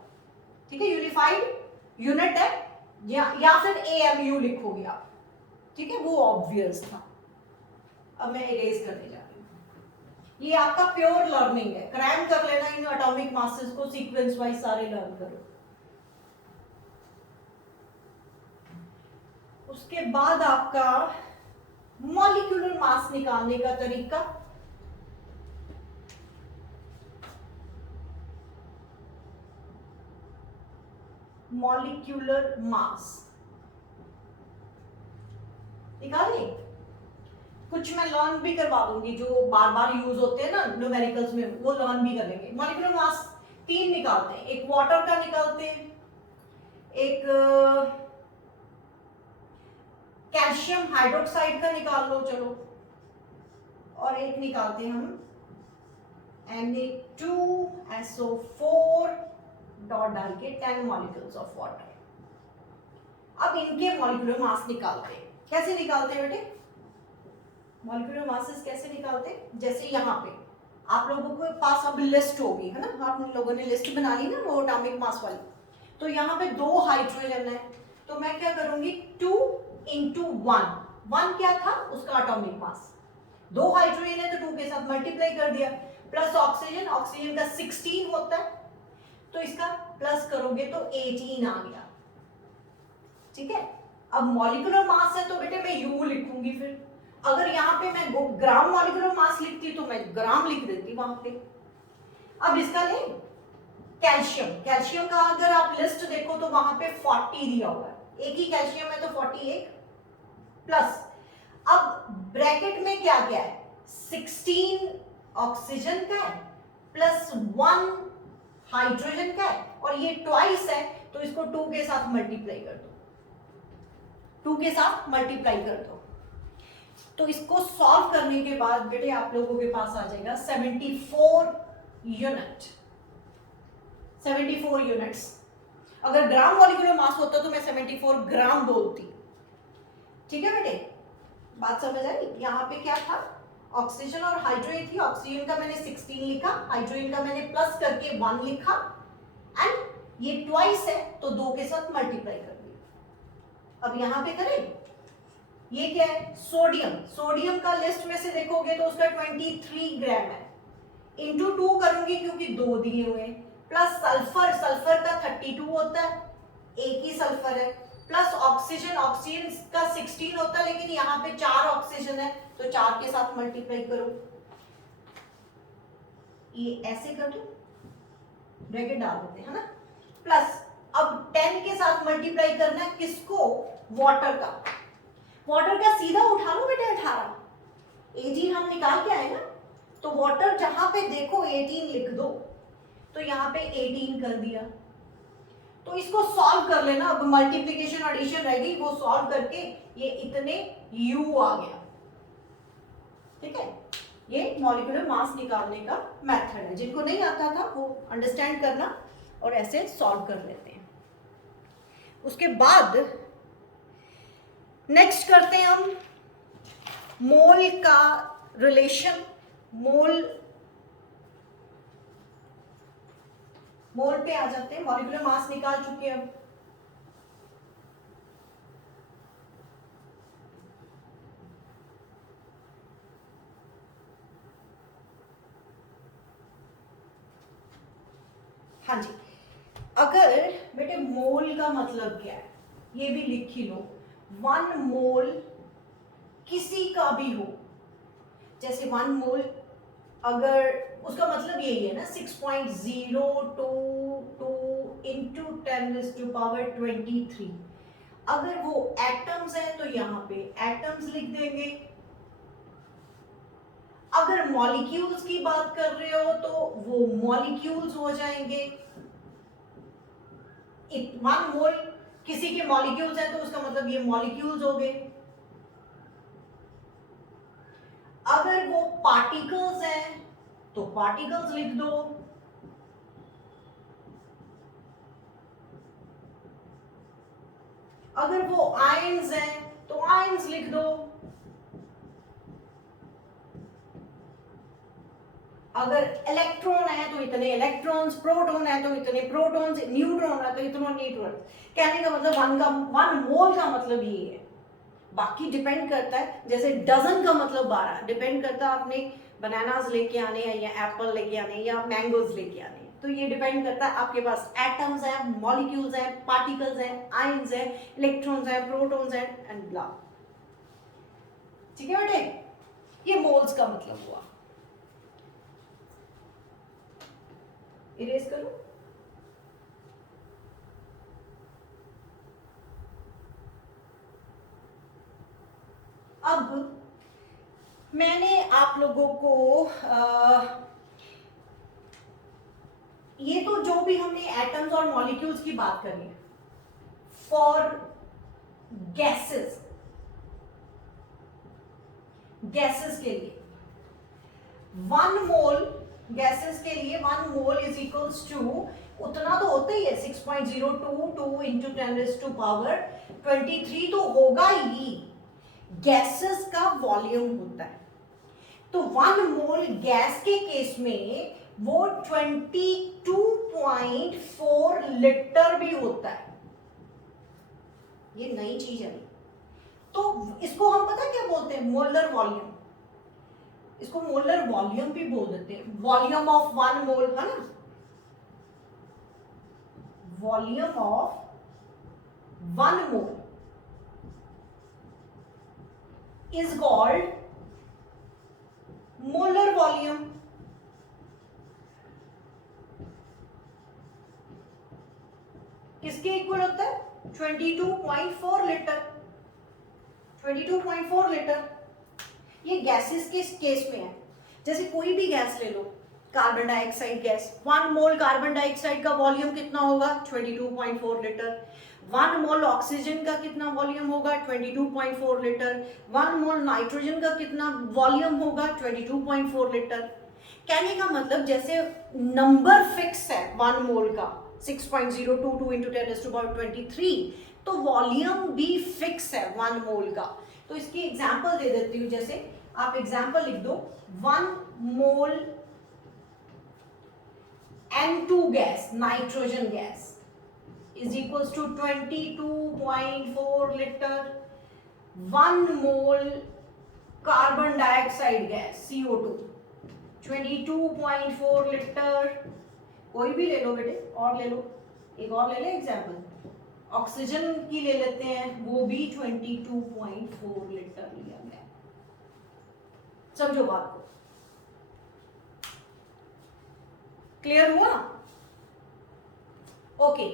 ठीक है, यूनिफाइड यूनिट है, या फिर AMU लिखोगे आप। ठीक है, वो ऑब्वियस था। अब मैं इरेज करने जा रही हूँ। ये आपका प्योर लर्निंग है, क्रैम कर लेना इन एटॉमिक मासेस को, सीक्वेंस वाइज सारे लर्न करो। उसके बाद आपका मॉलिक्यूलर मास निकालने का तरीका, मॉलिक्यूलर मास निकालने। कुछ मैं लर्न भी करवा दूंगी, जो बार बार यूज होते हैं ना न्यूमेरिकल्स में, वो लर्न भी कर लेंगे। मॉलिक्यूलर मास 3 निकालते हैं। एक वाटर का निकालते हैं, एक कैल्शियम हाइड्रोक्साइड का निकाल लो चलो, और एक निकालते हैं हम Na2SO4 डॉट डाल के 10 मॉलिक्यूल्स ऑफ वाटर। अब इनके मॉलिक्यूलर मास निकालते हैं। कैसे निकालते हैं बेटे मॉलिक्यूलर मासेस? कैसे निकालते हैं, जैसे यहाँ पे आप लोगों के पास अब लिस्ट होगी, है ना, आप लोगों ने लिस्ट बना ली ना वो एटॉमिक मास वाली। तो यहाँ पे 2 हाइड्रोजन है, तो मैं क्या करूंगी, 2 into 1, 1 क्या था उसका एटॉमिक मास, 2 हाइड्रोजन है तो 2 के साथ मल्टीप्लाई कर दिया, प्लस ऑक्सीजन, ऑक्सीजन का 16 होता है, तो इसका प्लस करोगे तो 18 आ गया। ठीक है, अब मॉलिक्यूलर मास है तो बेटे मैं यू लिखूंगी। फिर अगर यहाँ पे मैं ग्राम मॉलिक्यूलर मास लिखती तो मैं ग्राम लिख देती वहां पे। अब इसका ले कैल्शियम, कैल्शियम का अगर आप लिस्ट देखो तो वहां पे 40 दिया हुआ है, एक ही कैल्शियम है तो 41 प्लस, अब ब्रैकेट में क्या क्या है, 16 ऑक्सीजन का है प्लस 1 हाइड्रोजन का है, और ये ट्वाइस है तो इसको 2 के साथ मल्टीप्लाई कर दो, 2 के साथ मल्टीप्लाई कर दो। तो इसको सॉल्व करने के बाद बेटे आप लोगों के पास आ जाएगा 74 यूनिट, 74 यूनिट्स। अगर ग्राम मॉलिक्यूलर मास होता तो मैं 74 ग्राम बोलती। ठीक है बेटे, बात समझ आई? यहाँ पे क्या था, ऑक्सीजन और हाइड्रोजन थी, ऑक्सीजन का मैंने 16 लिखा, हाइड्रोजन का मैंने प्लस करके 1 लिखा, एंड ये ट्वाइस है तो 2 के साथ मल्टीप्लाई कर दिया। अब यहाँ पे करें, ये क्या है, सोडियम, सोडियम का लिस्ट में से देखोगे तो उसका 23 ग्राम है, इंटू 2 करूंगी क्योंकि 2 दिए हुए, प्लस सल्फर, सल्फर का 32 होता है, एक ही सल्फर है, प्लस ऑक्सीजन, ऑक्सीजन का 16 होता है लेकिन यहाँ पे 4 ऑक्सीजन है तो 4 के साथ मल्टीप्लाई करो, ये ऐसे कर दो, ब्रैकेट डाल देते हैं, है ना, प्लस अब 10 के साथ मल्टीप्लाई करना है किसको, वाटर का, वाटर का सीधा उठा लो बेटा 18, 18 हम निकाल के आए ना, तो वाटर जहां पे देखो 18 लिख दो, तो यहाँ पे 18 कर दिया, तो इसको सॉल्व कर लेना, अब मल्टीप्लिकेशन एडिशन रह गई, वो सॉल्व करके ये इतने U आ गया, ठीक है, ये मॉलिक्यूलर मास निकालने का मेथड है, जिनको नहीं आता था वो अंडरस्टैंड करना और ऐसे सॉल्व कर लेते हैं। उसके बाद नेक्स्ट करते हैं हम मोल का रिलेशन, मोल पे आ जाते हैं, मॉलिक्यूलर मास निकाल चुके हैं अब। हाँ जी, अगर बेटे मोल का मतलब क्या है ये भी लिख ही लो, 1 मोल किसी का भी हो, जैसे 1 मोल अगर उसका मतलब यही है ना 6.022 इंटू 10⁻23, अगर वो एटम्स है तो यहाँ पे एटम्स लिख देंगे, अगर मॉलिक्यूल्स की बात कर रहे हो तो वो मॉलिक्यूल्स हो जाएंगे, 1 मोल किसी के मॉलिक्यूल्स है तो उसका मतलब ये मॉलिक्यूल्स हो गए, अगर वो पार्टिकल्स हैं तो पार्टिकल्स लिख दो, अगर वो आयंस हैं तो आयंस लिख दो, अगर इलेक्ट्रॉन है तो इतने इलेक्ट्रॉन्स, प्रोटॉन है तो इतने प्रोटॉन्स, न्यूट्रॉन है तो इतना न्यूट्रॉन। कहने का मतलब 1 मोल का मतलब ये है, बाकी डिपेंड करता है, जैसे डजन का मतलब 12, डिपेंड करता है आपने बनानास लेके आने हैं या एप्पल लेके आने हैं या मैंगोज लेके आने हैं, तो ये डिपेंड करता है आपके पास एटम्स हैं, मॉलिक्यूल्स हैं, पार्टिकल्स हैं, आयंस हैं, इलेक्ट्रॉन्स हैं, प्रोटॉन्स हैं एंड ब्ला, ठीक है बेटे, ये मोल्स का मतलब हुआ। इरेज करो, अब मैंने आप लोगों को ये तो जो भी हमने एटम्स और मॉलिक्यूल्स की बात करी है, फॉर गैसेस, गैसेस के लिए 1 मोल, गैसेस के लिए 1 मोल इज इक्वल्स टू, उतना तो होता ही है 6.022 इंटू 10⁻23 तो होगा ही, गैसेस का वॉल्यूम होता है, तो 1 मोल गैस के केस में वो 22.4 लीटर भी होता है, ये नई चीज है, तो इसको हम पता क्या बोलते हैं, मोलर वॉल्यूम, इसको मोलर वॉल्यूम भी बोल देते हैं, वॉल्यूम ऑफ 1 मोल, है ना, volume of 1 mole is called molar volume, किसके इक्वल होता है 22.4 लीटर, 22.4 लीटर, ये गैसेस के केस में है, जैसे कोई भी गैस ले लो, carbon dioxide gas, 1 mole carbon dioxide का वॉल्यूम कितना होगा 22.4 लीटर, 1 मोल ऑक्सीजन का कितना वॉल्यूम होगा 22.4 लीटर, 1 मोल नाइट्रोजन का कितना वॉल्यूम होगा 22.4 लीटर। कहने का मतलब जैसे नंबर फिक्स है 1 मोल का 6.022 इंटू 10⁻23, तो वॉल्यूम भी फिक्स है 1 मोल का, तो इसकी एग्जांपल दे देती हूँ, जैसे आप एग्जांपल लिख दो, 1 मोल N2 gas, nitrogen gas is equals to 22.4 liter, 1 mole carbon dioxide gas CO2 22.4 litre, कोई भी ले लो बेटे, और ले लो, एक और ले ले एग्जाम्पल, ऑक्सीजन की ले लेते हैं, वो भी 22.4 लीटर लिया गया। समझो बात को, क्लियर हुआ? ओके,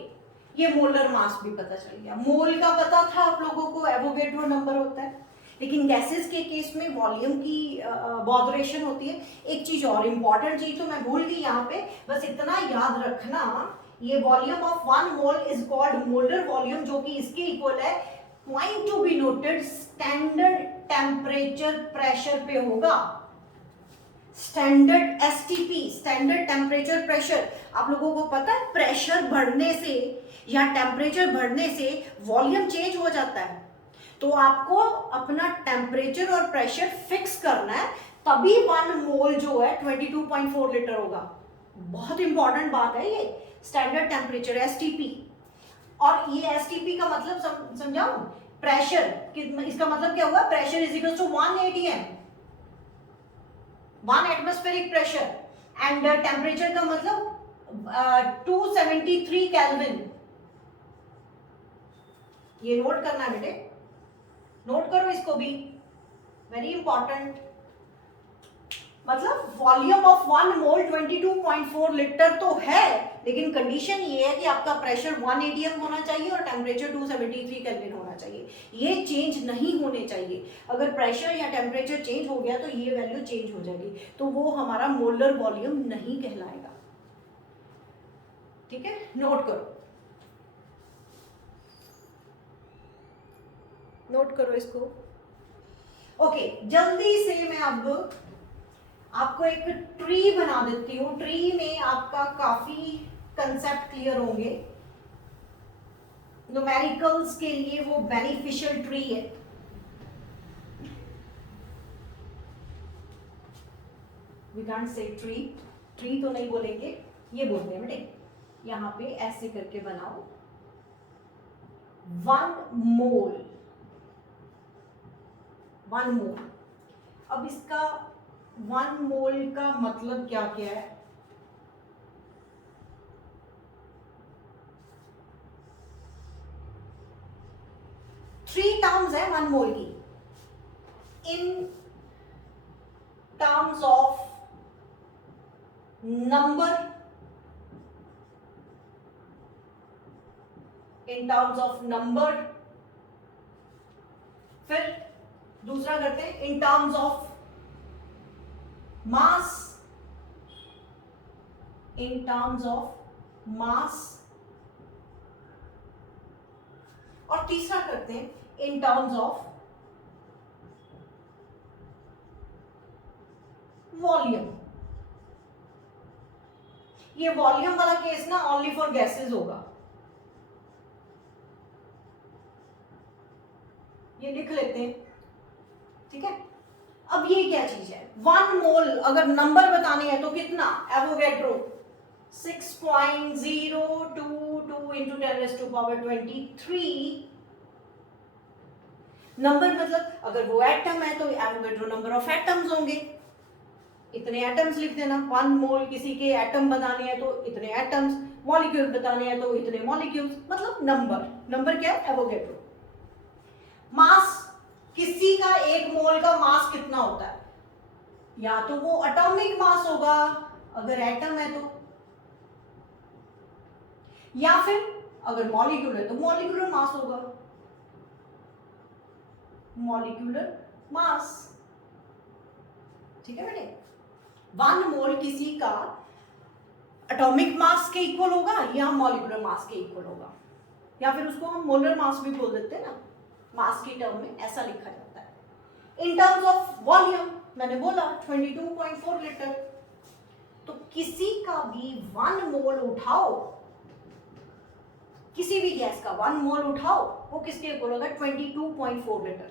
ये मोलर मास भी पता चल गया। मोल का पता था आप लोगों को, एवोगैड्रो नंबर होता है, लेकिन गैसेस के केस में वॉल्यूम की बॉदरेशन होती है। एक चीज और इंपॉर्टेंट चीज तो मैं भूल गई यहाँ पे, बस इतना याद रखना, ये volume of 1 mole is called molar volume, जो कि इसके इक्वल है, point to be noted, standard temperature pressure पे होगा। Standard STP, standard temperature pressure. आप लोगों को पता है प्रेशर बढ़ने से या टेम्परेचर बढ़ने से वॉल्यूम चेंज हो जाता है, तो आपको अपना टेम्परेचर और प्रेशर फिक्स करना है, तभी 1 मोल जो है 22.4 लीटर होगा। बहुत इंपॉर्टेंट बात है ये, स्टैंडर्ड टेम्परेचर एसटीपी। और ये एसटीपी का मतलब समझाऊं, प्रेशर, इसका मतलब क्या हुआ, pressure is equal to 1 atm, 1 atmospheric pressure, and temperature का मतलब 273 केल्विन। ये नोट करना है बेटे, नोट करो इसको भी, वेरी इंपॉर्टेंट। मतलब वॉल्यूम ऑफ 1 मोल 22.4 लीटर तो है, लेकिन कंडीशन ये है कि आपका प्रेशर 1 atm होना चाहिए और टेम्परेचर 273 केल्विन होना चाहिए। ये चेंज नहीं होने चाहिए। अगर प्रेशर या टेम्परेचर चेंज हो गया तो ये वैल्यू चेंज हो जाएगी, तो वो हमारा मोलर वॉल्यूम नहीं कहलाएगा। ठीक है, नोट करो, नोट करो इसको। ओके, जल्दी से मैं अब आपको एक ट्री बना देती हूँ। ट्री में आपका काफी कंसेप्ट क्लियर होंगे। न्यूमेरिकल्स के लिए वो बेनिफिशियल ट्री है। We can't say tree, tree तो नहीं बोलेंगे, ये बोलते हैं बेटे, यहां पे ऐसे करके बनाओ 1 मोल, 1 मोल। अब इसका 1 मोल का मतलब क्या क्या है? थ्री टर्म्स है 1 मोल की, in terms of number, in terms of number, फिर दूसरा करते हैं in terms of mass, in terms of mass, और तीसरा करते हैं इन टर्म्स ऑफ वॉल्यूम। ये वॉल्यूम वाला केस ना ओनली फॉर गैसेस होगा, ये लिख लेते हैं। ठीक है, अब ये क्या चीज है, 1 मोल अगर नंबर बताने हैं तो कितना, एवोगैड्रो 6.022 into 10⁻23। नंबर मतलब अगर वो एटम है तो एवोगैड्रो नंबर ऑफ एटम्स होंगे, इतने एटम्स लिख देना। 1 मोल किसी के एटम बताने हैं तो इतने एटम्स, मॉलिक्यूल बताने हैं तो इतने मॉलिक्यूल्स, मतलब नंबर। नंबर क्या है, एवोगैड्रो। मास, किसी का 1 मोल का मास कितना होता है, या तो वो एटॉमिक मास होगा अगर एटम है तो, या फिर अगर मॉलिक्यूल है तो मॉलिक्यूलर मास होगा, मॉलिक्यूलर मास। ठीक है बेटे, 1 मोल किसी का एटॉमिक मास के इक्वल होगा या मॉलिक्यूलर मास के इक्वल होगा, या फिर उसको हम मोलर मास भी बोल देते हैं ना, मास की टर्म में ऐसा लिखा जाता है। इन टर्म्स ऑफ वॉल्यूम मैंने बोला 22.4 लीटर, तो किसी का भी 1 मोल उठाओ, किसी भी गैस का 1 मोल उठाओ, वो किसके इक्वल होगा, 22.4 लीटर।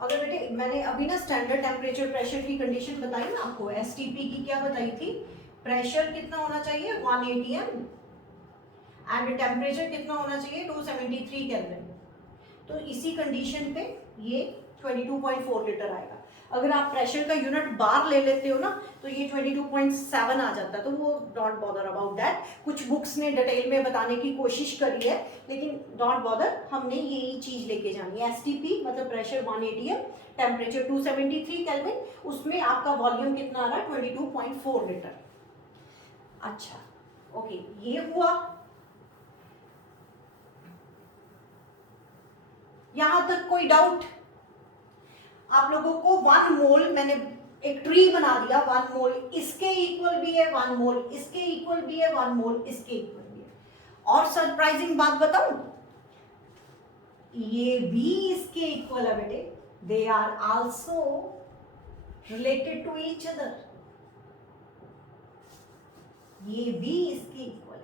अगर बेटे मैंने अभी ना स्टैंडर्ड टेम्परेचर प्रेशर की कंडीशन बताई ना आपको, एसटीपी की क्या बताई थी, प्रेशर कितना होना चाहिए 1 atm एंड टेम्परेचर कितना होना चाहिए 273 केल्विन। तो इसी कंडीशन पे ये 22.4 लीटर आएगा। अगर आप प्रेशर का यूनिट बार ले लेते हो ना तो ये 22.7 आ जाता है, तो वो डोंट बॉदर अबाउट दैट। कुछ बुक्स ने डिटेल में बताने की कोशिश करी है, लेकिन डोंट बॉदर, हमने यही चीज लेके जानी है। एसटीपी मतलब प्रेशर 180 है, टेम्परेचर 273 केल्विन, उसमें आपका वॉल्यूम कितना आ रहा है 22.4 लीटर। अच्छा ओके, ये हुआ। यहां तक कोई डाउट? आप लोगों को 1 मोल मैंने एक ट्री बना दिया, 1 मोल इसके इक्वल भी है, 1 मोल इसके इक्वल भी है, 1 मोल इसके इक्वल भी है। और सरप्राइजिंग बात बताऊं, ये भी इसके इक्वल है बेटे, they are also related to each other, ये भी इसके इक्वल है।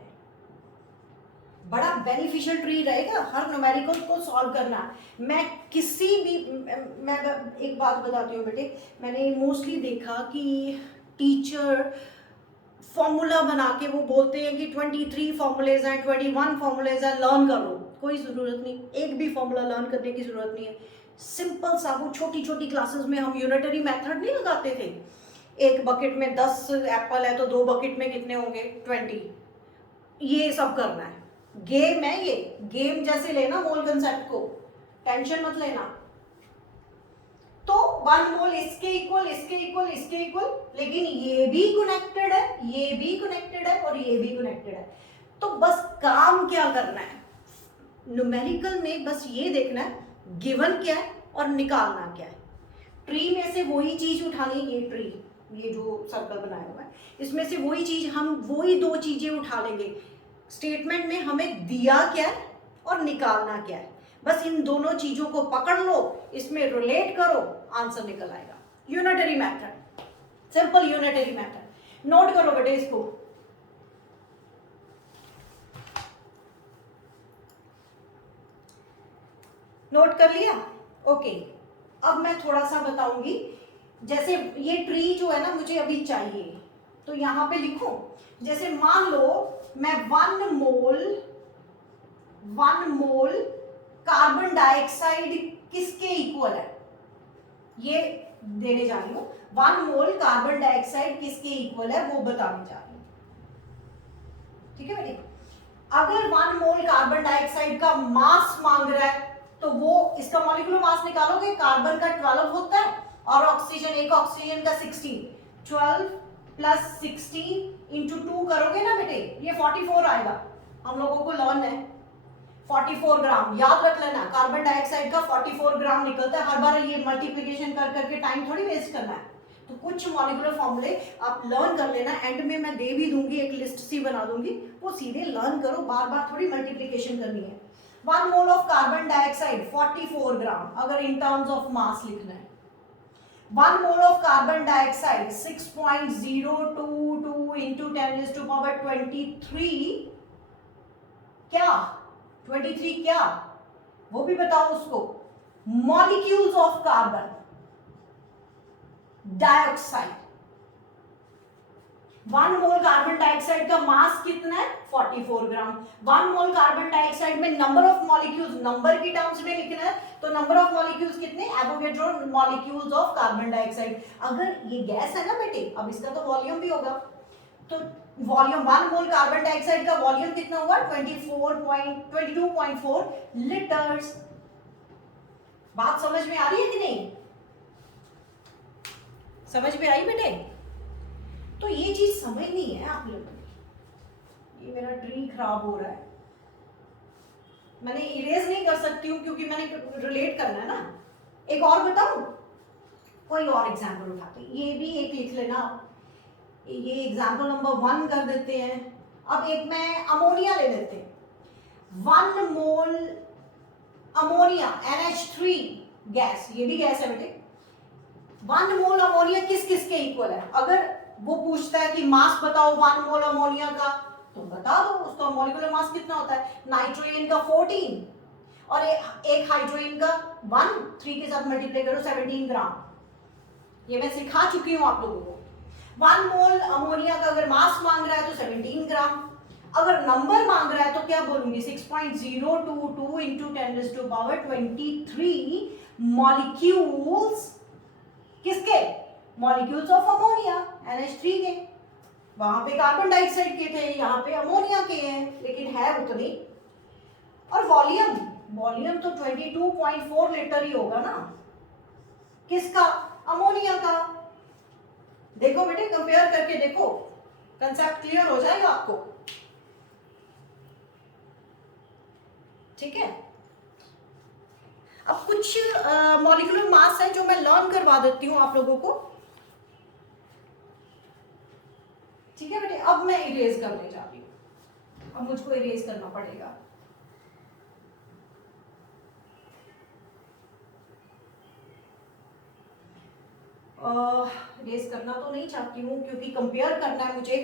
बड़ा बेनिफिशियल ट्री रहेगा हर न्यूमेरिकल को सॉल्व करना। मैं किसी भी, मैं एक बात बताती हूँ बेटे, मैंने मोस्टली देखा कि टीचर फॉर्मूला बना के वो बोलते हैं कि 23 फॉर्मूलेज हैं, 21 फॉर्मूलेज हैं, लर्न करो। कोई ज़रूरत नहीं, एक भी फॉर्मूला लर्न करने की ज़रूरत नहीं है। सिंपल सा, वो छोटी छोटी क्लासेस में हम यूनिटरी मेथड नहीं लगाते थे, एक बकेट में 10 एप्पल है तो 2 बकेट में कितने होंगे 20, ये सब करना है। गेम है ये, गेम जैसे लेना मोल कंसेप्ट को, टेंशन मत लेना। तो 1 मोल इसके इक्वल, इसके इक्वल, इसके इक्वल, लेकिन ये भी कनेक्टेड है, ये भी कनेक्टेड है और ये भी कनेक्टेड है। तो बस काम क्या करना है न्यूमेरिकल में, बस ये देखना है गिवन क्या है और निकालना क्या है। ट्री में से वही चीज उठानी, ये ट्री, ये जो सर्कल बनाया हुआ है, इसमें से वही चीज, हम वही 2 चीजें उठा लेंगे। स्टेटमेंट में हमें दिया क्या है और निकालना क्या है, बस इन दोनों चीजों को पकड़ लो, इसमें रिलेट करो, आंसर निकल आएगा। Unitary method, simple unitary method. Note करो बेटे इसको। नोट कर लिया? ओके, अब मैं थोड़ा सा बताऊंगी। जैसे ये ट्री जो है ना मुझे अभी चाहिए, तो यहां पे लिखो, जैसे मान लो मैं 1 मोल कार्बन डाइऑक्साइड किसके इक्वल है, ये देने जा रही हूं। 1 मोल कार्बन डाइऑक्साइड किसके इक्वल है वो बताने जा रही हूं, ठीक है बेटे। अगर 1 मोल कार्बन डाइऑक्साइड का मास मांग रहा है तो वो इसका मॉलिक्यूलर मास निकालोगे, कार्बन का 12 होता है और ऑक्सीजन, एक ऑक्सीजन का 16, 12 प्लस 16 इंटू 2 करोगे ना बेटे, ये 44 आएगा। हम लोगों को लर्न है 44 ग्राम, याद रख लेना, कार्बन डाइऑक्साइड का 44 ग्राम निकलता है। हर बार ये मल्टीप्लिकेशन कर करके टाइम थोड़ी वेस्ट करना है। तो कुछ मॉलिक्यूलर फॉर्मूले आप लर्न कर लेना, एंड में मैं दे भी दूंगी, एक लिस्ट सी बना दूंगी, वो सीधे लर्न करो, बार बार थोड़ी मल्टीप्लिकेशन करनी है। 1 मोल ऑफ कार्बन डाइऑक्साइड 44 ग्राम, अगर इन टर्म्स ऑफ मास लिखना है। 1 mole of carbon dioxide 6.022 into 10⁻23, क्या 23 क्या, वो भी बताओ उसको। Molecules of carbon dioxide, 1 mole carbon dioxide का मास कितना है 44 ग्राम। 1 मोल कार्बन डाइऑक्साइड में नंबर ऑफ मॉलिक्यूल्स, नंबर की टर्म्स में लिखना है, तो नंबर ऑफ मॉलिक्यूल्स कितने, Avogadro molecules of carbon dioxide. अगर ये गैस है ना बेटे, अब इसका तो वॉल्यूम भी होगा, तो वॉल्यूम 1 मोल कार्बन डाइऑक्साइड का वॉल्यूम कितना हुआ 22.4 लीटर्स। बात समझ में आ रही है कि नहीं, समझ में आई बेटे? तो ये चीज समझनी है आप लोगों ने। ये मेरा ट्री खराब हो रहा है, मैंने इरेज नहीं कर सकती हूँ क्योंकि मैंने रिलेट करना है ना। एक और बताऊं, कोई और एग्जाम्पल उठाते, ये भी एक लिख लेना, ये एग्जाम्पल नंबर 1 कर देते हैं। अब एक मैं अमोनिया ले लेते हैं, 1 मोल अमोनिया NH3 गैस, ये भी गैस है बेटे। 1 मोल अमोनिया किस किस के इक्वल है, अगर वो पूछता है कि मास बताओ 1 मोल अमोनिया का, तो बता दो उसका मॉलिक्यूलर मास कितना होता है। नाइट्रोजन का 14 और एक हाइड्रोजन का 1, 3 के साथ मल्टीप्लाई करो 17 ग्राम। ये मैं सिखा चुकी हूं आप लोगों को। 1 मोल अमोनिया का अगर मास मांग रहा है तो 17 ग्राम, अगर नंबर मांग रहा है तो क्या बोलूंगी 6.022 इंटू 10⁻23 मॉलिक्यूल्स किसके? मॉलिक्यूल्स ऑफ अमोनिया, NH3 के। वहां पे कार्बन डाइऑक्साइड के थे, यहाँ पे अमोनिया के हैं, लेकिन है उतनी। और वॉल्यूम, वॉल्यूम तो 22.4 लीटर ही होगा ना। किसका? अमोनिया का। देखो बेटे, कंपेयर करके देखो, कंसेप्ट क्लियर हो जाएगा आपको। ठीक है, अब कुछ मॉलिक्यूलर मास है जो मैं लर्न करवा देती हूं आप लोगों को। ठीक है बेटे, अब मैं इरेज करने जा रही हूं। अब मुझको इरेज करना पड़ेगा। इरेज करना तो नहीं चाहती हूँ क्योंकि कंपेयर करना है मुझे।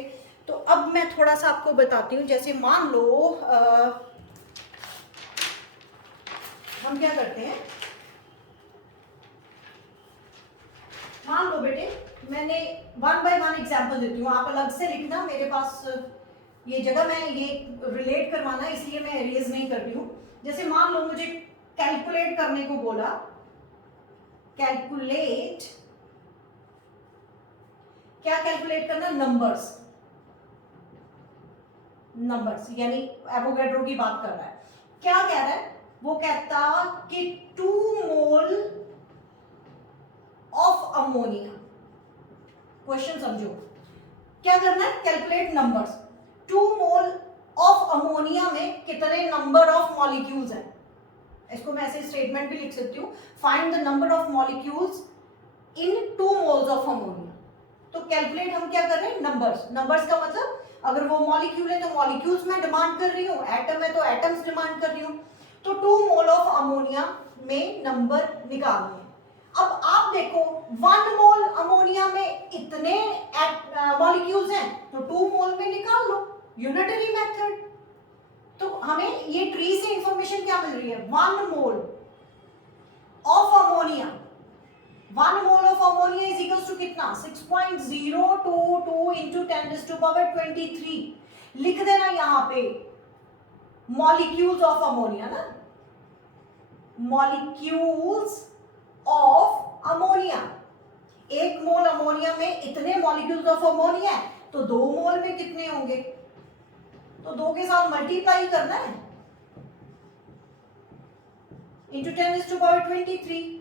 तो अब मैं थोड़ा सा आपको बताती हूँ। जैसे मान लो हम क्या करते हैं, मान लो बेटे, मैंने 1 बाय 1 एग्जाम्पल देती हूँ, आप अलग से लिखना। मेरे पास ये जगह, मैं ये रिलेट करवाना इसलिए मैं इरेज नहीं कर रही हूँ। जैसे मान लो मुझे कैलकुलेट करने को बोला, कैलकुलेट, क्या कैलकुलेट करना? नंबर्स, नंबर्स, यानी एवोगैड्रो की बात कर रहा है। क्या कह रहा है? वो कहता कि 2 मोल ऑफ अमोनिया। क्वेश्चन समझो, क्या करना है? Calculate numbers. 2 mole of ammonia में कितने नंबर ऑफ मॉलिक्यूल्स हैं? इसको मैं ऐसे स्टेटमेंट भी लिख सकती हूँ, find the number of molecules in 2 moles of ammonia. तो कैलकुलेट हम क्या कर रहे हैं? नंबर्स। नंबर्स का मतलब अगर वो मॉलिक्यूल है तो मॉलिक्यूल्स में डिमांड कर रही हूँ, एटम है तो एटम्स डिमांड कर रही हूँ। तो 2 मोल ऑफ अमोनिया में नंबर निकालने। अब आप देखो 1 मोल अमोनिया में इतने मॉलिक्यूल्स हैं, तो 2 मोल में निकाल लो, यूनिटरी मेथड। तो हमें ये ट्री से इंफॉर्मेशन क्या मिल रही है? 1 mole of ammonia, 1 mole of ammonia is equals to कितना? 6.022 इंटू 10⁻23। लिख देना यहां पे मॉलिक्यूल्स ऑफ अमोनिया ना, molecules of ammonia. 1 mole ammonia में इतने मॉलिक्यूल्स ऑफ अमोनिया है, तो 2 मोल में कितने होंगे? तो 2 के साथ मल्टीप्लाई करना है इंटू 10⁻23।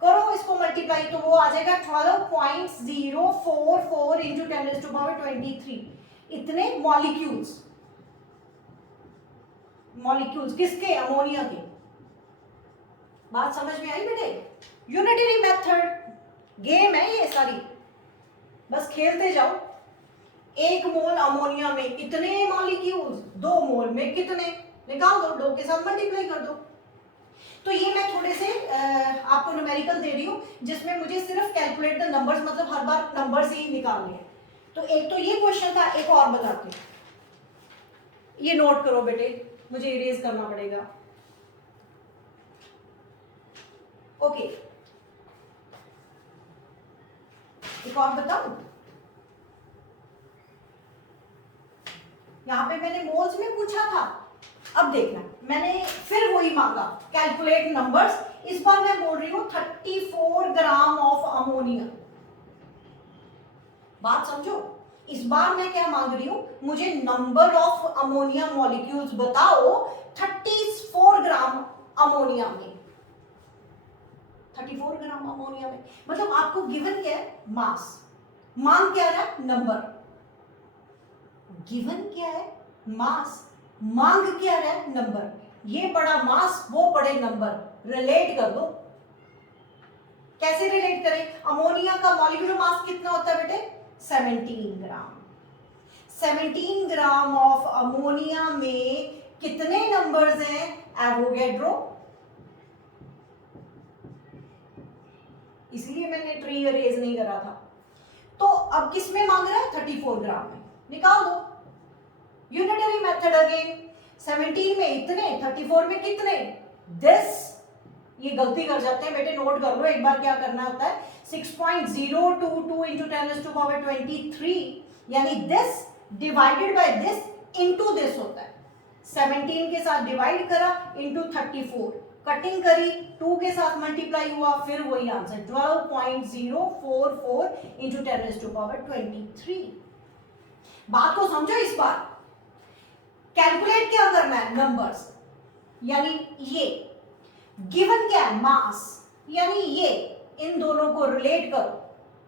करो इसको मल्टीप्लाई, तो वो आ जाएगा 12.044 इंटू 10⁻23। इतने मॉलिक्यूल्स, मॉलिक्यूल्स किसके? अमोनिया के। बात समझ में आई बेटे? यूनिटरी मेथड गेम है ये सारी, बस खेलते जाओ। 1 मोल अमोनिया में कितने मॉलिक्यूल्स? 2 मोल में कितने? निकाल दो, 2 के साथ मल्टीप्लाई कर दो। तो ये मैं थोड़े से आपको न्यूमेरिकल दे रही हूँ जिसमें मुझे सिर्फ कैलकुलेट द नंबर्स, मतलब हर बार नंबर्स ही निकालने हैं। तो एक तो ये क्वेश्चन था, एक और बताती हूँ, ये नोट करो बेटे, मुझे इरेज करना पड़ेगा। ओके, एक और बताऊं, यहां पे मैंने मोल्स में पूछा था, अब देखना मैंने फिर वही मांगा, कैलकुलेट नंबर्स। इस बार मैं बोल रही हूं 34 ग्राम ऑफ अमोनिया। बात समझो, इस बार मैं क्या मांग रही हूं? मुझे नंबर ऑफ अमोनिया मॉलिक्यूल्स बताओ 34 ग्राम अमोनिया में। 34 ग्राम अमोनिया में मतलब आपको गिवन क्या है? मास। मांग क्या है? नंबर। गिवन क्या है? मास। मांग क्या है? नंबर। ये बड़ा मास, वो बड़े नंबर, रिलेट कर दो। कैसे रिलेट करें? अमोनिया का मॉलिक्यूलर मास कितना होता है बेटे? 17 ग्राम। 17 ग्राम ऑफ अमोनिया में कितने नंबर्स हैं? एवोगैड्रो। इसलिए मैंने ट्री अरेज नहीं करा था। तो अब किस में मांग रहा है? 34 ग्राम में। निकाल दो, यूनिटरी मेथड अगेन। 17 में इतने, 34 में कितने? दिस। ये गलती कर जाते हैं बेटे, नोट कर लो एक बार क्या करना होता है। 6.022 इंटू 10⁻23 यानी this divided by this into this होता है। 17 के साथ डिवाइड करा इंटू 34 कटिंग करी, 2 के साथ मल्टीप्लाई हुआ, फिर वही आंसर 12.044 इंटू 10⁻23। बात को समझो इस बार। कैलकुलेट क्या करना है, नंबर्स, यानी ये गिवन क्या है, मास, यानी ये इन दोनों को रिलेट करो,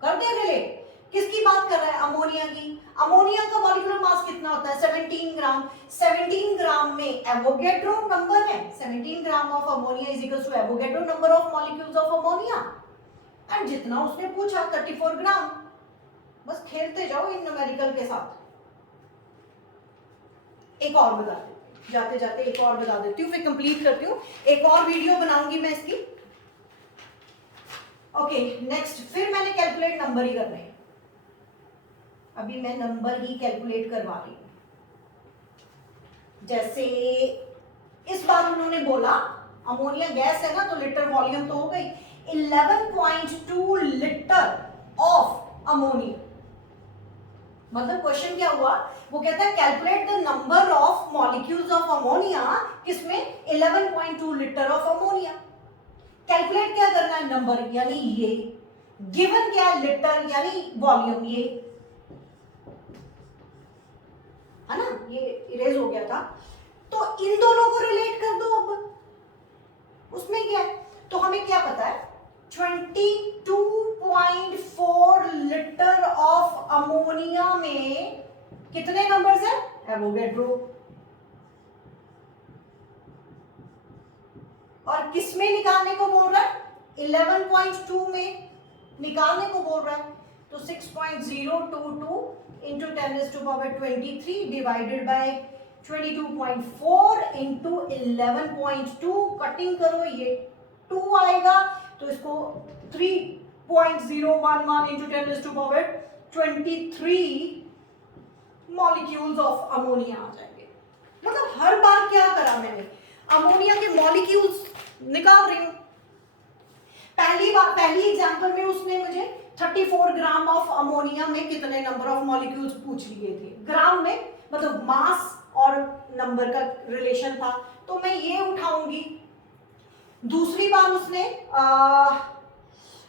कर दे रिलेट। किसकी बात कर रहा है, अमोनिया की। अमोनिया का मॉलिक्यूलर मास कितना होता है, 17 ग्राम। 17 ग्राम में एवोगैड्रो नंबर है, 17 gram of ammonia is equal to Avogadro number of molecules of ammonia. And जितना उसने पूछा 34 ग्राम। बस खेलते जाओ इन न्यूमेरिकल के साथ। एक और बता देती, जाते जाते एक और बता देती हूँ, फिर कंप्लीट करती हूँ। एक और वीडियो बनाऊंगी मैं इसकी। ओके नेक्स्ट, फिर मैंने कैलकुलेट नंबर ही करने हैं। अभी मैं नंबर ही कैलकुलेट करवा रही हूं। जैसे इस बार उन्होंने बोला अमोनिया गैस है ना, तो लीटर वॉल्यूम तो हो गई, 11.2 लीटर ऑफ अमोनिया। मतलब क्वेश्चन क्या हुआ, वो कहता है calculate the number of molecules of ammonia, किसमें 11.2 लीटर ऑफ अमोनिया। कैलकुलेट क्या करना है, नंबर यानी ये, गिवन क्या है, लीटर यानी वॉल्यूम, ये है ना, ये इरेज हो गया था। तो इन दोनों को रिलेट कर दो। अब उसमें क्या है, तो हमें क्या पता है, 22.4 लीटर ऑफ अमोनिया में कितने नंबर्स हैं, एवोगैड्रो। और किसमें निकालने को बोल रहा है, 11.2 में निकालने को बोल रहा है। तो 6.022 into 10⁻23 divided by 22.4 into 11.2, cutting करो, ये 2 आएगा, तो इसको 3.011 इंटू 10⁻23 मॉलिक्यूल्स ऑफ अमोनिया आ जाएंगे। मतलब हर बार क्या करा मैंने, अमोनिया के मॉलिक्यूल्स निकाल रही हूं। पहली एग्जांपल में उसने मुझे 34 ग्राम ऑफ अमोनिया में कितने नंबर ऑफ मॉलिक्यूल्स पूछ लिए थे, ग्राम में, मतलब मास और नंबर का रिलेशन था, तो मैं ये उठाऊंगी। दूसरी बार उसने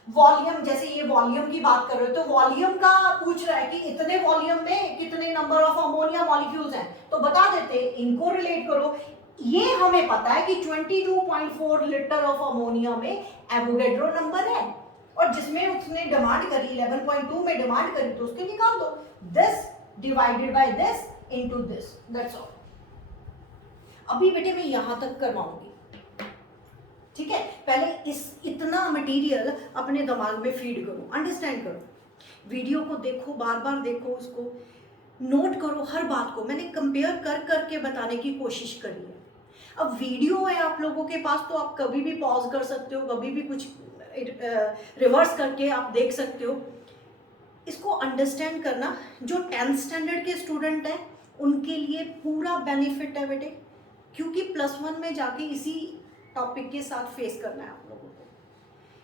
वॉल्यूम, जैसे ये वॉल्यूम की बात कर रहे हो, तो वॉल्यूम का पूछ रहा है कि इतने वॉल्यूम में कितने नंबर ऑफ अमोनिया मॉलिक्यूल्स हैं, तो बता देते, इनको रिलेट करो। ये हमें पता है कि 22.4 लीटर ऑफ अमोनिया में एवोगैड्रो नंबर है, और जिसमें उसने डिमांड करी 11.2 में डिमांड करी, तो उसके निकाल दो, this divided by this into this, that's all. अभी बेटे मैं यहां तक करवाऊंगी, ठीक है। पहले इतना मटेरियल अपने दिमाग में फीड करो, अंडरस्टैंड करो, वीडियो को देखो, बार बार देखो, उसको नोट करो, हर बात को मैंने कंपेयर कर करके बताने की कोशिश करी है। अब वीडियो है आप लोगों के पास, तो आप कभी भी पॉज कर सकते हो, कभी भी कुछ रिवर्स करके आप देख सकते हो। इसको अंडरस्टैंड करना, जो 10th स्टैंडर्ड के स्टूडेंट हैं उनके लिए पूरा बेनिफिट है बेटे, क्योंकि +1 में जाके इसी टॉपिक के साथ फेस करना है आप लोगों को।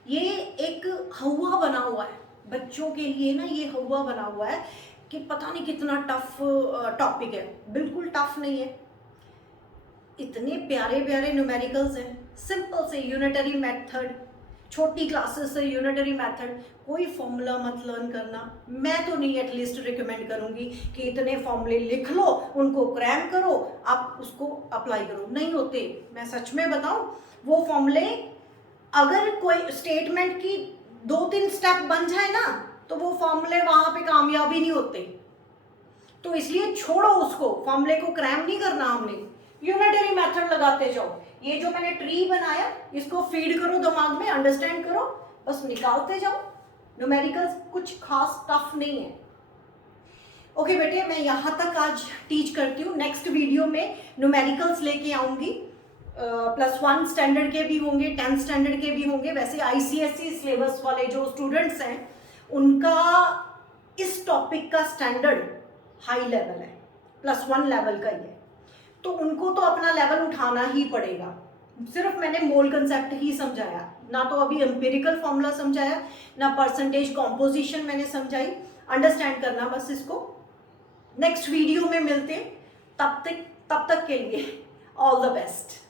ये एक हवा बना हुआ है बच्चों के लिए ना, ये हवा बना हुआ है कि पता नहीं कितना टफ टॉपिक है। बिल्कुल टफ नहीं है, इतने प्यारे प्यारे न्यूमेरिकल्स हैं, सिंपल से यूनिटरी मेथड, छोटी क्लासेस से यूनिटरी मेथड। कोई फॉर्मूला मत लर्न करना, मैं तो नहीं एटलीस्ट रिकमेंड करूंगी कि इतने फॉर्मूले लिख लो, उनको क्रैम करो, आप उसको अप्लाई करो, नहीं होते। मैं सच में बताऊं, वो फॉर्मूले अगर कोई स्टेटमेंट की 2-3 स्टेप बन जाए ना, तो वो फॉर्मूले वहां पे कामयाब ही नहीं होते। तो इसलिए छोड़ो उसको, फॉर्मूले को क्रैम नहीं करना हमने, यूनिटरी मेथड लगाते जाओ। ये जो मैंने ट्री बनाया, इसको फीड करो दिमाग में, अंडरस्टैंड करो, बस निकालते जाओ। न्यूमेरिकल्स कुछ खास टफ नहीं है। ओके बेटे, मैं यहाँ तक आज टीच करती हूँ। नेक्स्ट वीडियो में न्यूमेरिकल्स लेके आऊंगी, +1 स्टैंडर्ड के भी होंगे, 10th स्टैंडर्ड के भी होंगे। वैसे ICSE सिलेबस वाले जो स्टूडेंट्स हैं उनका इस टॉपिक का स्टैंडर्ड हाई लेवल है, +1 लेवल का ही है, तो उनको तो अपना लेवल उठाना ही पड़ेगा। सिर्फ मैंने मोल कंसेप्ट ही समझाया, ना तो अभी एम्पिरिकल फॉर्मूला समझाया, ना परसेंटेज कॉम्पोजिशन मैंने समझाई। अंडरस्टैंड करना बस इसको। नेक्स्ट वीडियो में मिलते हैं, तब तक के लिए ऑल द बेस्ट।